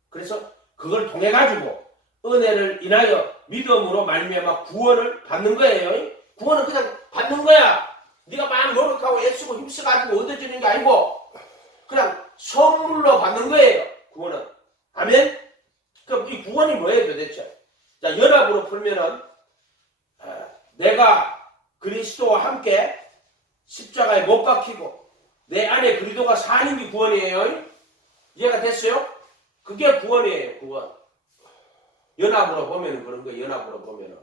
그래서 그걸 통해 가지고 은혜를 인하여 믿음으로 말미암아 구원을 받는 거예요. 구원은 그냥 받는 거야. 네가 막 노력하고 애쓰고 힘써가지고 얻어지는 게 아니고 그냥 선물로 받는 거예요. 구원은. 아멘? 그럼 이 구원이 뭐예요 도대체? 자, 연합으로 풀면은 내가 그리스도와 함께 십자가에 못 박히고 내 안에 그리스도가 사는 게 구원이에요. 이해가 됐어요? 그게 구원이에요. 구원. 연합으로 보면은 그런 거예요. 연합으로 보면은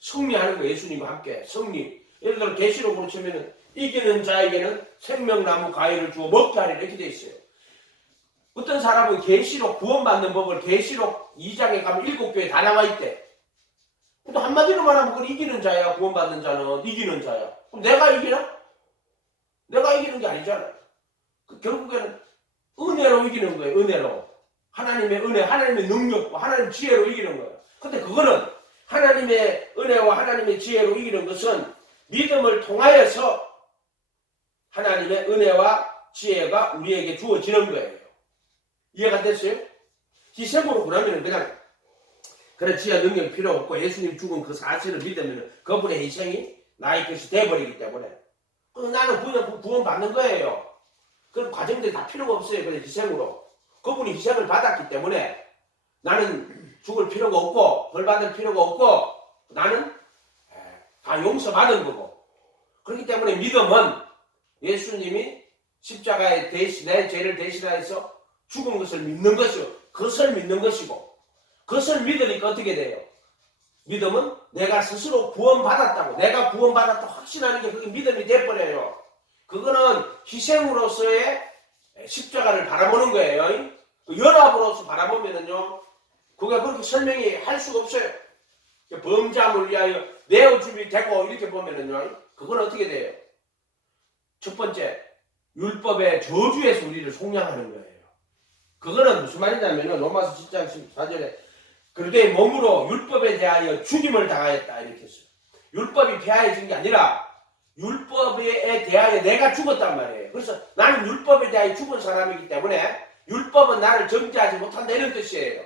승리하는 거 예수님과 함께 승리. 예를 들어 계시록으로 치면은 이기는 자에게는 생명나무 가위를 주어 먹게 하리라 이렇게 돼 있어요. 어떤 사람은 계시록 구원받는 법을 계시록 2장에 가면 7교회 다 나와 있대. 또 한마디로 말하면 그건 이기는 자야. 구원받는 자는 이기는 자야. 그럼 내가 이기나? 내가 이기는 게 아니잖아. 결국에는 은혜로 이기는 거예요. 은혜로. 하나님의 은혜, 하나님의 능력과 하나님의 지혜로 이기는 거예요. 근데 그거는 하나님의 은혜와 하나님의 지혜로 이기는 것은 믿음을 통하여서 하나님의 은혜와 지혜가 우리에게 주어지는 거예요. 이해가 됐어요? 희생으로 그러면 그냥 그런 지혜 능력이 필요 없고 예수님 죽은 그 사실을 믿으면 그분의 희생이 나의 것이 되어버리기 때문에 나는 구원 받는 거예요. 그런 과정들이 다 필요가 없어요. 그냥 희생으로. 그분이 희생을 받았기 때문에 나는 죽을 필요가 없고 벌 받을 필요가 없고 나는 다 용서받은 거고. 그렇기 때문에 믿음은 예수님이 십자가에 내 죄를 대신하여서 죽은 것을 믿는 것이고 그것을 믿는 것이고 그것을 믿으니까 어떻게 돼요? 믿음은 내가 스스로 구원받았다고 내가 구원받았다고 확신하는 게 그게 믿음이 돼버려요. 그거는 희생으로서의 십자가를 바라보는 거예요. 연합으로서 바라보면은요 그게 그렇게 설명이 할 수가 없어요. 범죄함을 위하여 내어줌이 되고 이렇게 보면은요 그건 어떻게 돼요? 첫 번째 율법의 저주에서 우리를 속량하는 거예요. 그거는 무슨 말이냐면은 로마서 10장 14절에 그들의 몸으로 율법에 대하여 죽임을 당하였다 이렇게 했어요. 율법이 폐하해진 게 아니라 율법에 대하여 내가 죽었단 말이에요. 그래서 나는 율법에 대하여 죽은 사람이기 때문에 율법은 나를 정죄하지 못한다 이런 뜻이에요.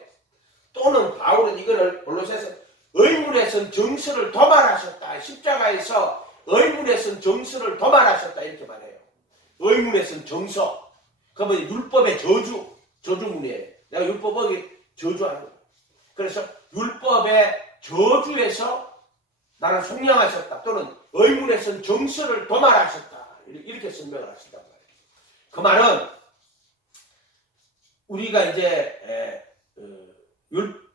또는 바울은 이거를 골로새서 의문에 선 정서를 도말하셨다. 십자가에서 의문에 선 정서를 도말하셨다 이렇게 말해요. 의문에 선 정서. 그러면 율법의 저주문이에요. 내가 율법을 저주하는 거예요. 그래서 율법의 저주에서 나를 속량하셨다. 또는 의문에 선 정서를 도말하셨다. 이렇게 설명을 하신단 말이에요. 그 말은 우리가 이제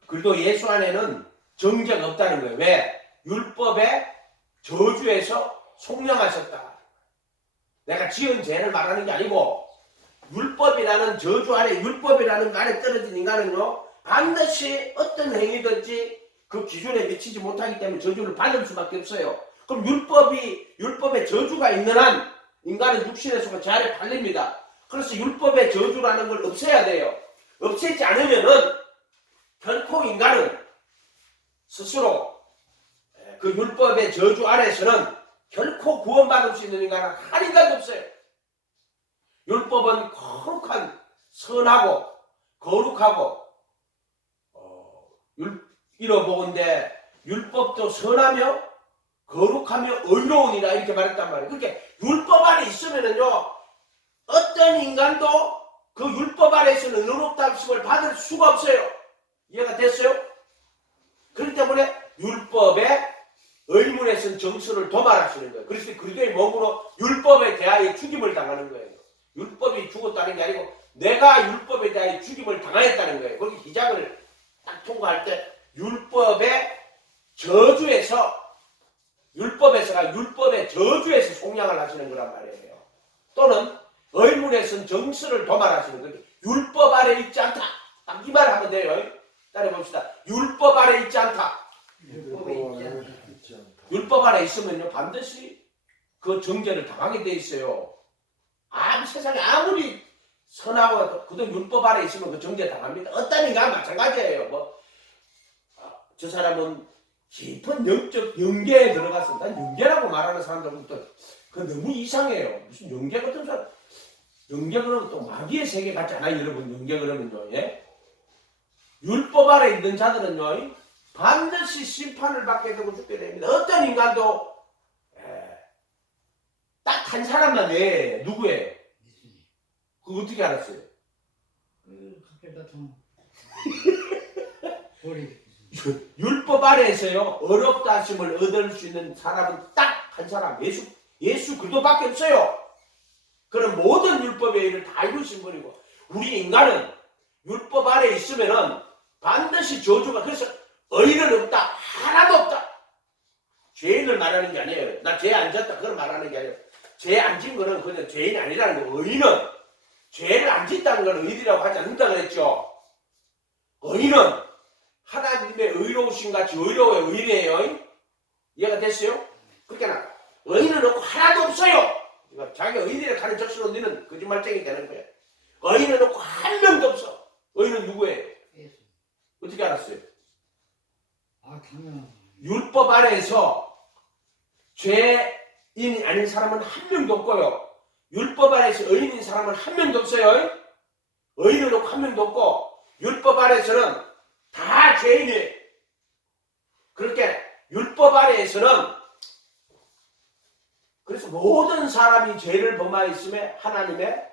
그래도 예수 안에는 정죄가 없다는 거예요. 왜? 율법의 저주에서 속량하셨다. 내가 지은 죄를 말하는 게 아니고 율법이라는 저주 안에 율법이라는 거 안에 떨어진 인간은요 반드시 어떤 행위든지 그 기준에 미치지 못하기 때문에 저주를 받을 수밖에 없어요. 그럼 율법의 저주가 있는 한 인간은 육신의 속에 죄 아래 팔립니다. 그래서 율법의 저주라는 걸 없애야 돼요. 없애지 않으면은 결코 인간은 스스로 그 율법의 저주 아래서는 결코 구원받을 수 있는 인간은 한 인간도 없어요. 율법은 거룩한 선하고 거룩하고 이뤄보건대 율법도 선하며 거룩하며 의로우니라 이렇게 말했단 말이에요. 그러니까 율법 안에 있으면은요 어떤 인간도 그 율법 아래서는 의롭다심을 받을 수가 없어요. 이해가 됐어요? 그렇기 때문에 율법의 의문에 선 정서를 도말하시는 거예요. 그래서 그리스도의 몸으로 율법에 대하여 죽임을 당하는 거예요. 율법이 죽었다는 게 아니고 내가 율법에 대하여 죽임을 당하였다는 거예요. 거기 기장을 딱 통과할 때 율법의 저주에서 율법에서가 율법의 저주에서 속량을 하시는 거란 말이에요. 또는 의문에선 정수를 도말하시는 거예요. 율법 아래 있지 않다. 딱 이 말 하면 돼요. 따라해 봅시다. 율법 아래 있지 않다. 율법에 있지 않다. 있지 않다. 율법 아래 있으면요 반드시 그 정죄를 당하게 돼 있어요. 세상에 아무리 선하고 그도 율법 아래 있으면 그 정죄 당합니다. 어떤 인간 마찬가지예요. 저 사람은 깊은 영적 영계에 들어가서 난 영계라고 말하는 사람들은 그 너무 이상해요. 무슨 영계 같은 사람? 영계 그러면 또 마귀의 세계 같지 않아요, 여러분? 영계 그러면요, 예? 율법 아래 있는 자들은요, 반드시 심판을 받게 되고 죽게 됩니다. 어떤 인간도 딱 한 사람만 누구예요? 그거 어떻게 알았어요? 그렇게 좀 버리. 율법 아래에서요 어렵다 하심을 얻을 수 있는 사람은 딱 한 사람 예수 그리스도밖에 없어요. 그런 모든 율법의 일을 다 이루신 분이고 우리 인간은 율법 아래에 있으면은 반드시 저주가 그래서 의는 없다 하나도 없다. 죄인을 말하는 게 아니에요. 나 죄 안 졌다 그걸 말하는 게 아니에요. 죄 안 진 거는 그냥 죄인이 아니라는 거. 의는 죄를 안 짓다는 건 의리라고 하지 않는다 그랬죠. 의는 하나님의 의로우신 같이 의로워야 의리예요. 이해가 됐어요? 그러니까 의는 없고 하나도 없어요. 그러니까 자기 의리를 가는 적시로 너는 거짓말쟁이 되는 거야. 의는 없고 한 명도 없어. 의는 누구예요? 예수. 어떻게 알았어요? 당연. 율법 아래에서 죄인이 아닌 사람은 한 명도 없고요. 율법 아래에서 의인인 사람은 한 명도 없어요. 의인은 없고 한 명도 없고 율법 아래에서는 다 죄인이에요. 그렇게 율법 아래에서는 그래서 모든 사람이 죄를 범하였음에 하나님의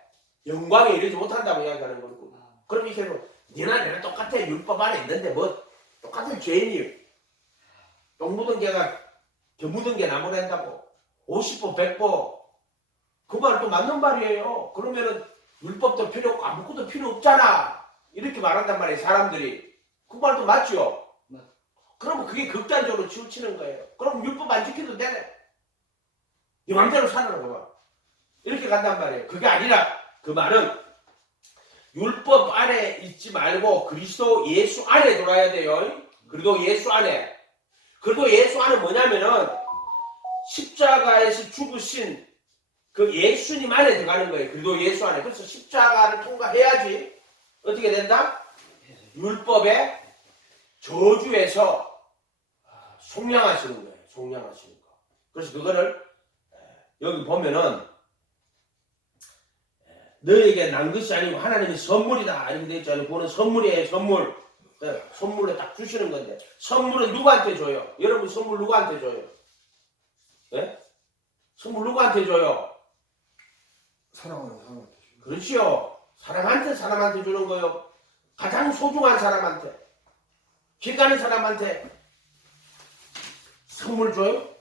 영광에 이르지 못한다고 이야기하는 거고. 그럼 이렇게 니나 내가 똑같아 율법 안에 있는데 뭐 똑같은 죄인이 똥 묻은 개가 겨 묻은 개 나무랜다고 50보 100보 그 말 또 맞는 말이에요. 그러면은 율법도 필요 없고 아무것도 필요 없잖아 이렇게 말한단 말이에요. 사람들이 그 말도 맞죠? 그러면 그게 극단적으로 치우치는 거예요. 그럼 율법 안 지켜도 되네. 네 맘대로 살아라 봐. 이렇게 간단 말이에요. 그게 아니라 그 말은 율법 안에 있지 말고 그리스도 예수 안에 돌아야 돼요. 그리고 예수 안에. 그리고 예수 안에 뭐냐면은 십자가에서 죽으신 그 예수님 안에 들어가는 거예요. 그리고 예수 안에. 그래서 십자가를 통과해야지 어떻게 된다? 율법의 저주에서 속량하시는 거예요. 속량하시는 거. 그래서 그거를 여기 보면은 너에게 난 것이 아니고 하나님의 선물이다 이렇게 되어 있잖아요. 그거는 선물이에요. 선물. 선물로 딱 주시는 건데 선물은 누구한테 줘요? 여러분 선물 누구한테 줘요? 네? 선물 누구한테 줘요? 사랑하는 사람한테. 그렇지요. 사람한테 주는 거요. 가장 소중한 사람한테 길 가는 사람한테 선물 줘요?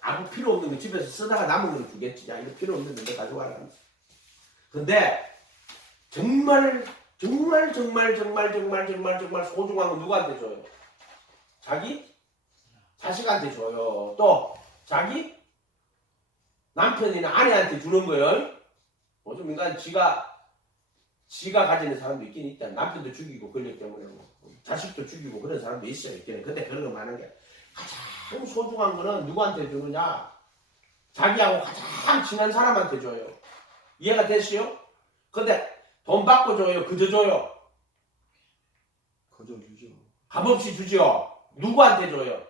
아무 필요 없는 거 집에서 쓰다가 남은 거 주겠지. 야, 이거 필요 없는데 너 가져가라. 근데 정말 소중한 건 누구한테 줘요? 자기 자식한테 줘요. 또 자기 남편이나 아내한테 주는 거예요. 요즘 인간 지가 가지는 사람도 있긴 있다. 남편도 죽이고 그러기 때문에 자식도 죽이고 그런 사람도 있어요. 근데 그런 거 많은 게 가장 소중한 거는 누구한테 주느냐? 자기하고 가장 친한 사람한테 줘요. 이해가 되시요? 근데 돈 받고 줘요? 그저 줘요? 거저 주죠. 값없이 주죠? 누구한테 줘요?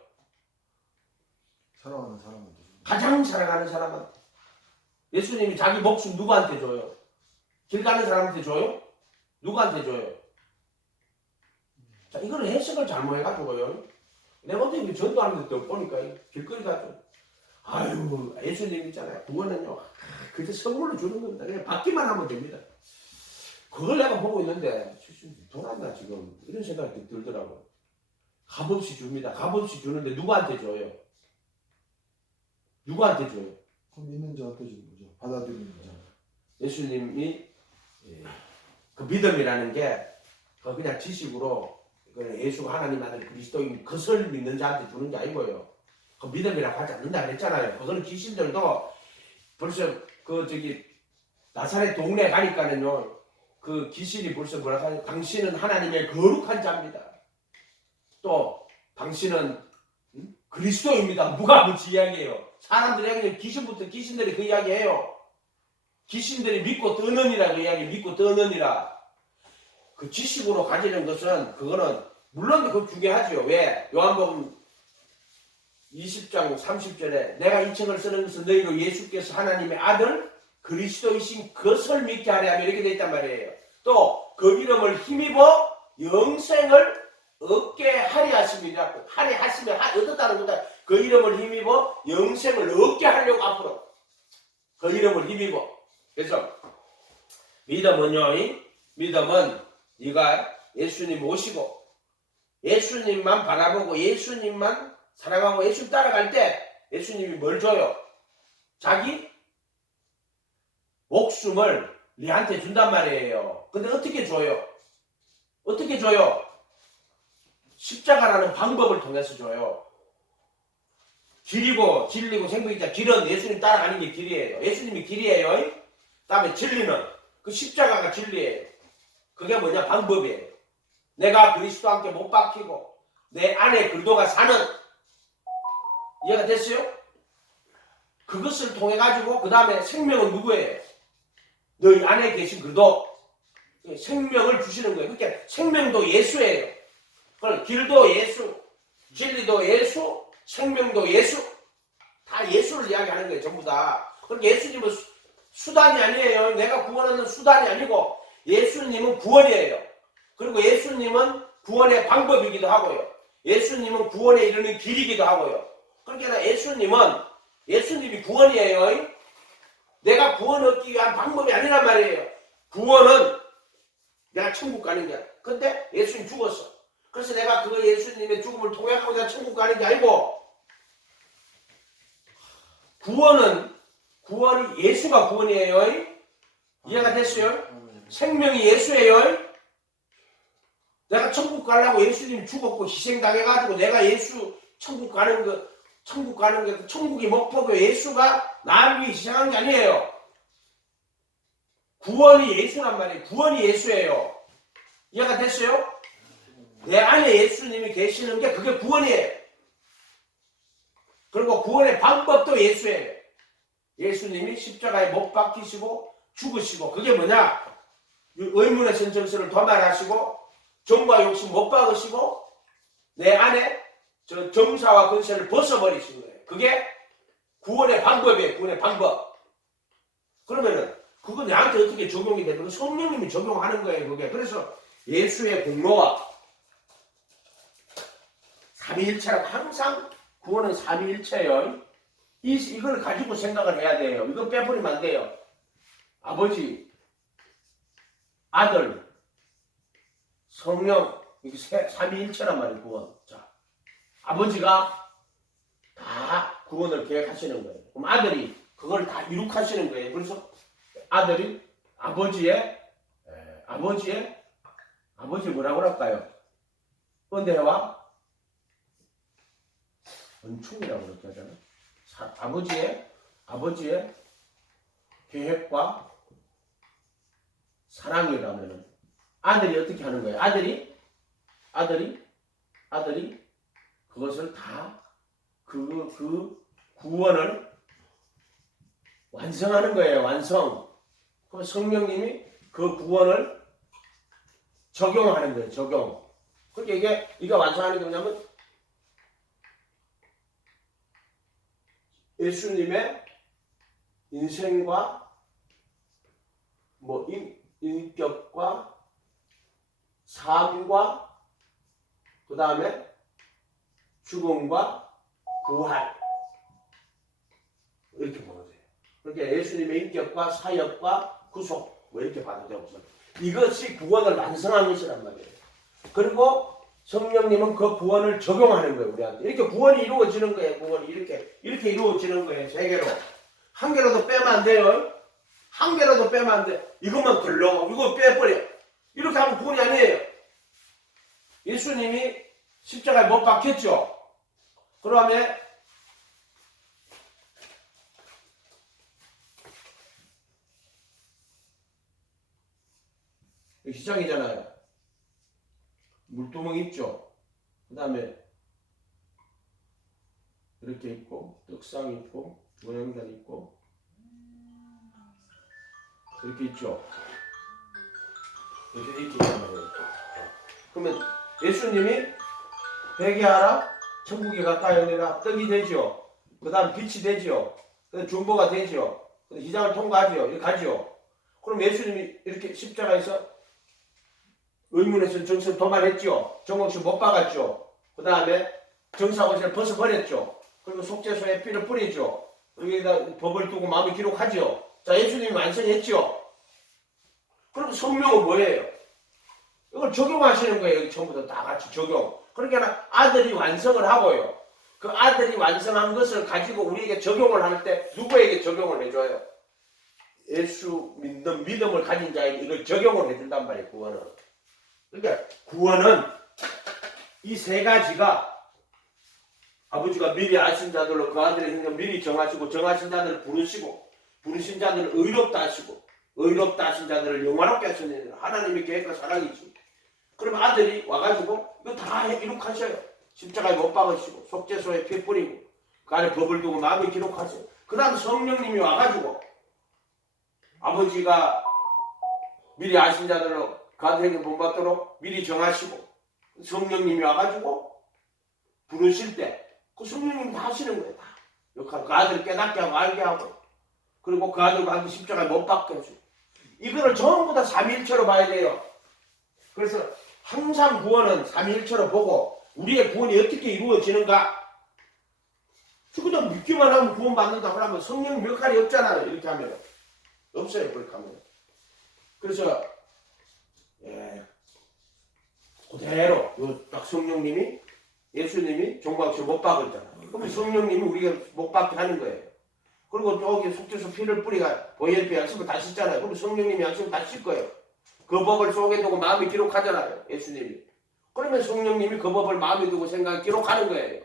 사랑하는 사람한테 주죠. 가장 사랑하는 사람한테. 예수님이 자기 목숨 누구한테 줘요? 길 가는 사람한테 줘요? 누구한테 줘요? 자, 이걸 해석을 잘못해가지고요. 내가 어떻게 전도하는 데도 보니까 길거리 가죠. 아유, 예수님 있잖아요. 그거는요, 그저 선물로 주는 겁니다. 그냥 받기만 하면 됩니다. 그걸 내가 보고 있는데, 돌았나 지금? 이런 생각이 들더라고요. 값없이 줍니다. 값없이 주는데 누구한테 줘요? 누구한테 줘요? 그럼 있는 자한테 주는 거죠. 받아들이는 자. 예수님이 그 믿음이라는 게 그냥 지식으로 예수가 하나님 아들 그리스도인 그것을 믿는 자한테 주는 게 아니고요. 그 믿음이라고 하지 않는다 그랬잖아요. 그거는 귀신들도 벌써 나사렛 동네 가니까는요, 그 귀신이 벌써 뭐라고 하냐, 당신은 하나님의 거룩한 자입니다. 또 당신은 그리스도입니다. 누가 뭐지 이야기해요. 사람들이 귀신들이 그 이야기해요. 귀신들이 믿고 떠느니라 그 이야기, 믿고 떠느니라. 그 지식으로 가지는 것은 그거는 물론 그거 중요하죠. 왜? 요한복음 20장 30절에 내가 이 책을 쓰는 것은 너희로 예수께서 하나님의 아들 그리스도이신 것을 믿게 하려 하며 이렇게 돼 있단 말이에요. 또 그 이름을 힘입어 영생을 얻게 하려 하십니다. 하려 하시면 얻었다는 거다. 그 이름을 힘입어 영생을 얻게 하려고 앞으로 그 이름을 힘입어. 그래서 믿음은요, 믿음은 네가 예수님 모시고 예수님만 바라보고 예수님만 사랑하고 예수 따라갈 때 예수님이 뭘 줘요? 자기 목숨을 네한테 준단 말이에요. 근데 어떻게 줘요? 어떻게 줘요? 십자가라는 방법을 통해서 줘요. 길이고 진리고 생명이자 길은 예수님 따라가는 게 길이에요. 예수님이 길이에요. 그다음에 진리는 그 십자가가 진리예요. 그게 뭐냐? 방법이에요. 내가 그리스도와 함께 못 박히고 내 안에 그리스도가 사는, 이해가 됐어요? 그것을 통해 가지고 그 다음에 생명은 누구예요? 너희 안에 계신 그리스도, 생명을 주시는 거예요. 그러니까 생명도 예수예요. 그걸 길도 예수, 진리도 예수, 생명도 예수, 다 예수를 이야기하는 거예요. 전부 다. 그러니까 예수님은 수단이 아니에요. 내가 구원하는 수단이 아니고 예수님은 구원이에요. 그리고 예수님은 구원의 방법이기도 하고요. 예수님은 구원에 이르는 길이기도 하고요. 그러니까 예수님이 구원이에요. 내가 구원 얻기 위한 방법이 아니란 말이에요. 구원은 내가 천국 가는 게 아니야. 근데 예수님 죽었어. 그래서 내가 그 예수님의 죽음을 통해서 내가 천국 가는 게 아니고, 구원이 예수가 구원이에요. 이해가 됐어요? 생명이 예수예요. 내가 천국 가려고 예수님이 죽었고 희생당해가지고 내가 예수 천국이 목표고 예수가 나를 위해 희생한 게 아니에요. 구원이 예수란 말이에요. 구원이 예수예요. 이해가 됐어요? 내 안에 예수님이 계시는 게 그게 구원이에요. 그리고 구원의 방법도 예수예요. 예수님이 십자가에 못 박히시고 죽으시고, 그게 뭐냐? 의문의 선정서를 도말하시고 정과 욕심 못 박으시고 내 안에 저 정사와 근세를 벗어버리신 거예요. 그게 구원의 방법이에요. 구원의 방법. 그러면은 그거 내한테 어떻게 적용이 되는 거예요? 성령님이 적용하는 거예요. 그게. 그래서 예수의 공로와 삼위일체라고, 항상 구원은 삼위일체예요. 이걸 가지고 생각을 해야 돼요. 이거 빼버리면 안 돼요. 아버지, 아들, 성령, 이게 삼위일체란 말이에요. 구원. 자, 아버지가 다 구원을 계획하시는 거예요. 그럼 아들이 그걸 다 이룩하시는 거예요. 그래서 아들이 아버지 뭐라고 할까요? 은혜와 은총이라고 그렇게 하잖아요. 아버지의 계획과 사랑이라면 아들이 어떻게 하는 거예요? 아들이 그것을 다 그 구원을 완성하는 거예요. 완성. 그럼 성령님이 그 구원을 적용하는 거예요. 적용. 그러니까 이게 완성하는 게 뭐냐면 예수님의 인생과 인격과 삶과 그 다음에 죽음과 부활, 이렇게 보면 돼요. 그러니까 예수님의 인격과 사역과 구속, 이렇게 봐도 되고, 이것이 구원을 완성한 것이란 말이에요. 그리고 성령님은 그 구원을 적용하는 거예요. 우리한테 이렇게 구원이 이루어지는 거예요. 구원이 이렇게 이루어지는 거예요. 세 개로. 한 개라도 빼면 안 돼요. 한 개라도 빼면 안 돼. 이것만 걸러, 이거 빼버려. 이렇게 하면 구원이 아니에요. 예수님이 십자가에 못 박혔죠. 그 다음에 여기 시장이잖아요. 물두멍 있죠. 그 다음에 이렇게 있고 떡상 있고 모양단 있고 이렇게 있죠. 이렇게 있잖아요. 그러면 예수님이 회개하라, 천국에 가까이 오니라, 떡이 되죠. 그 다음 빛이 되죠. 그 다음 중보가 되죠. 그 다음 희장을 통과하죠. 이렇게 가죠. 그럼 예수님이 이렇게 십자가에서 의문에서 정신 도말했죠. 정옥실 못 박았죠. 그 다음에 정사고시를 벗어버렸죠. 그리고 속죄소에 피를 뿌리죠. 여기다 법을 두고 마음을 기록하죠. 자, 예수님이 완성했죠. 그럼 성령은 뭐예요? 이걸 적용하시는 거예요. 여기 전부 다 같이 적용. 그러니까 아들이 완성을 하고요. 그 아들이 완성한 것을 가지고 우리에게 적용을 할 때 누구에게 적용을 해줘요? 예수 믿는 믿음을 가진 자에게 이걸 적용을 해준단 말이에요. 구원은. 그러니까 구원은 이 세 가지가 아버지가 미리 아신 자들로 그 아들의 행동 미리 정하시고 정하신 자들을 부르시고 부르신 자들을 의롭다 하시고 의롭다 하신 자들을 영화롭게 하시는 하나님의 계획과 사랑이지. 그럼 아들이 와가지고 이거 다 기록하셔요. 십자가에 못 박으시고 속죄소에 피 뿌리고 그 안에 법을 두고 마음에 기록하세요. 그 다음 성령님이 와가지고 아버지가 미리 아신 자들로 그 아들에게 본받도록 미리 정하시고 성령님이 와가지고 부르실 때 그 성령님이 다 하시는 거예요. 다 역할. 그 아들을 깨닫게 하고 알게 하고 그리고 그 아들과 함께 십자가에 못 박게 해주고 이거를 전부 다 삼위일체로 봐야 돼요. 그래서 항상 구원은 삼위일체로 보고 우리의 구원이 어떻게 이루어지는가 그냥 믿기만 하면 구원받는다고 하면 성령 역할이 없잖아요. 이렇게 하면 없어요. 그렇게 하면. 그래서 그대로 딱 성령님이 예수님이 종각시 못 박았잖아요. 그러면 성령님이 우리가 못 박게 하는 거예요. 그리고 저기 속죄소 피를 뿌리가 보혈피 양심을 다 씻잖아요. 그럼 성령님이 양심을 다 씻을 거예요. 그 법을 속에 두고 마음에 기록하잖아요. 예수님이. 그러면 성령님이 그 법을 마음에 두고 생각에 기록하는 거예요.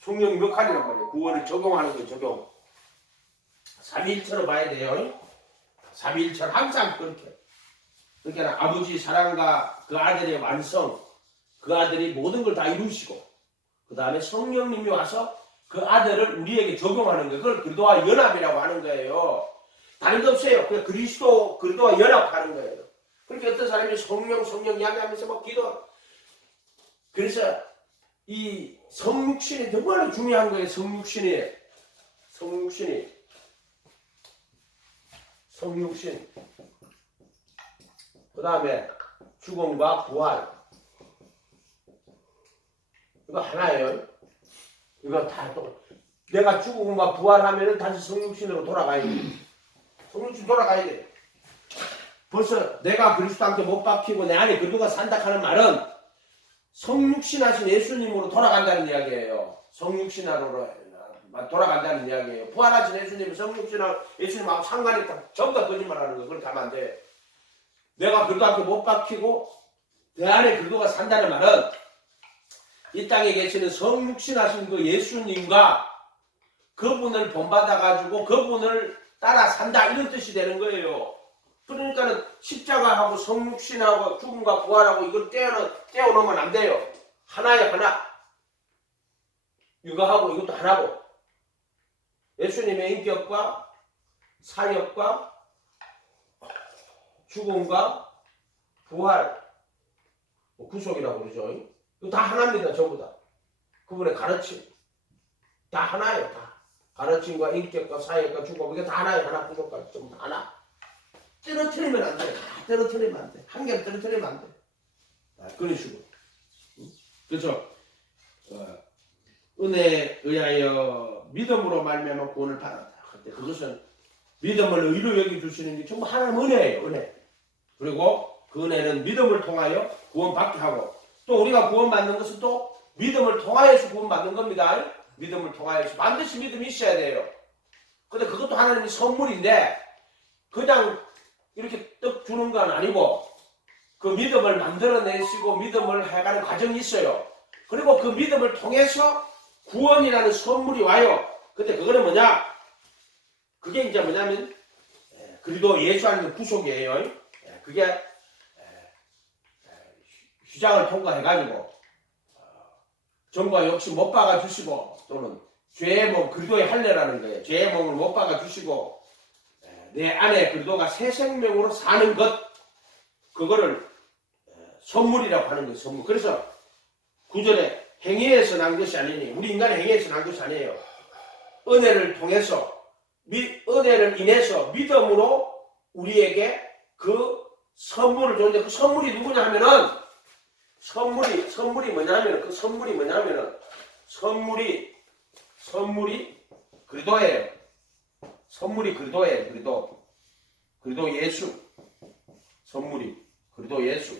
성령 역할이란 말이에요. 구원을 적용하는 거예요. 적용. 삼위일체로 봐야 돼요. 삼위일체로 항상 그렇게. 그러니까 아버지 사랑과 그 아들의 완성, 그 아들이 모든 걸 다 이루시고 그 다음에 성령님이 와서 그 아들을 우리에게 적용하는 거예요. 그걸 그리스도와 연합이라고 하는 거예요. 다른 게 없어요. 그냥 그리스도와 연합하는 거예요. 그렇게 어떤 사람이 성령 이야기하면서 막 기도. 그래서 이 성육신이 정말로 중요한 거예요. 성육신. 그 다음에 죽음과 부활. 이거 하나예요. 이거 다 또 내가 죽음과 부활하면은 다시 성육신으로 돌아가야 돼. 성육신 돌아가야 돼. 벌써 내가 그리스도한테 못 박히고 내 안에 그리스도가 산다 하는 말은 성육신하신 예수님으로 돌아간다는 이야기예요. 성육신하로 돌아간다는 이야기예요. 부활하신 예수님은 성육신하고 예수님하고 상관이 없다. 전부 다 거짓말하는 거예요. 그렇게 하면 안 돼. 내가 그리스도한테 못 박히고 내 안에 그리스도가 산다는 말은 이 땅에 계시는 성육신하신 그 예수님과 그분을 본받아가지고 그분을 따라 산다 이런 뜻이 되는 거예요. 그러니까는 십자가하고 성육신하고 죽음과 부활하고 이걸 떼어놓으면 안 돼요. 하나에 하나. 이거하고 이것도 하나고. 예수님의 인격과 사역과 죽음과 부활, 구속이라고 그러죠. 이거 다 하나입니다. 전부 다. 그분의 가르침. 다 하나예요. 다. 가르침과 인격과 사역과 죽음 이게 다 하나예요. 하나 구속까지 전부 다 하나. 떨어뜨리면 안 돼. 다 떨어뜨리면 안 돼. 한 개를 떨어뜨리면 안 돼. 그런 식으로. 그래서 은혜에 의하여 믿음으로 말미암아 구원을 받았다. 그때 그것은 믿음을 의로 여기 주시는 게 정말 하나님 은혜예요. 은혜. 그리고 그 은혜는 믿음을 통하여 구원받게 하고 또 우리가 구원받는 것은 또 믿음을 통하여서 구원받는 겁니다. 믿음을 통하여서 반드시 믿음이 있어야 돼요. 근데 그것도 하나님의 선물인데 그냥 이렇게 떡 주는 건 아니고 그 믿음을 만들어내시고 믿음을 해가는 과정이 있어요. 그리고 그 믿음을 통해서 구원이라는 선물이 와요. 근데 그거는 뭐냐? 그게 이제 뭐냐면 그리도 예수 안에는 구속이에요. 그게 휘장을 통과해가지고 정과 욕심 못 박아주시고 또는 죄의 몸 그리스도의 할례라는 거예요. 죄의 몸을 못 박아주시고 내 안에 그리스도가 새 생명으로 사는 것 그거를 선물이라고 하는 거예요. 선물. 그래서 9절에 행위에서 난 것이 아니니 우리 인간의 행위에서 난 것이 아니에요. 은혜를 통해서 은혜를 인해서 믿음으로 우리에게 그 선물을 줬는데 그 선물이 누구냐 하면은 선물이 뭐냐면은 그 선물이 뭐냐면은 선물이 그리스도예요. 선물이 그리스도예요. 그리스도 예수 선물이 그리스도 예수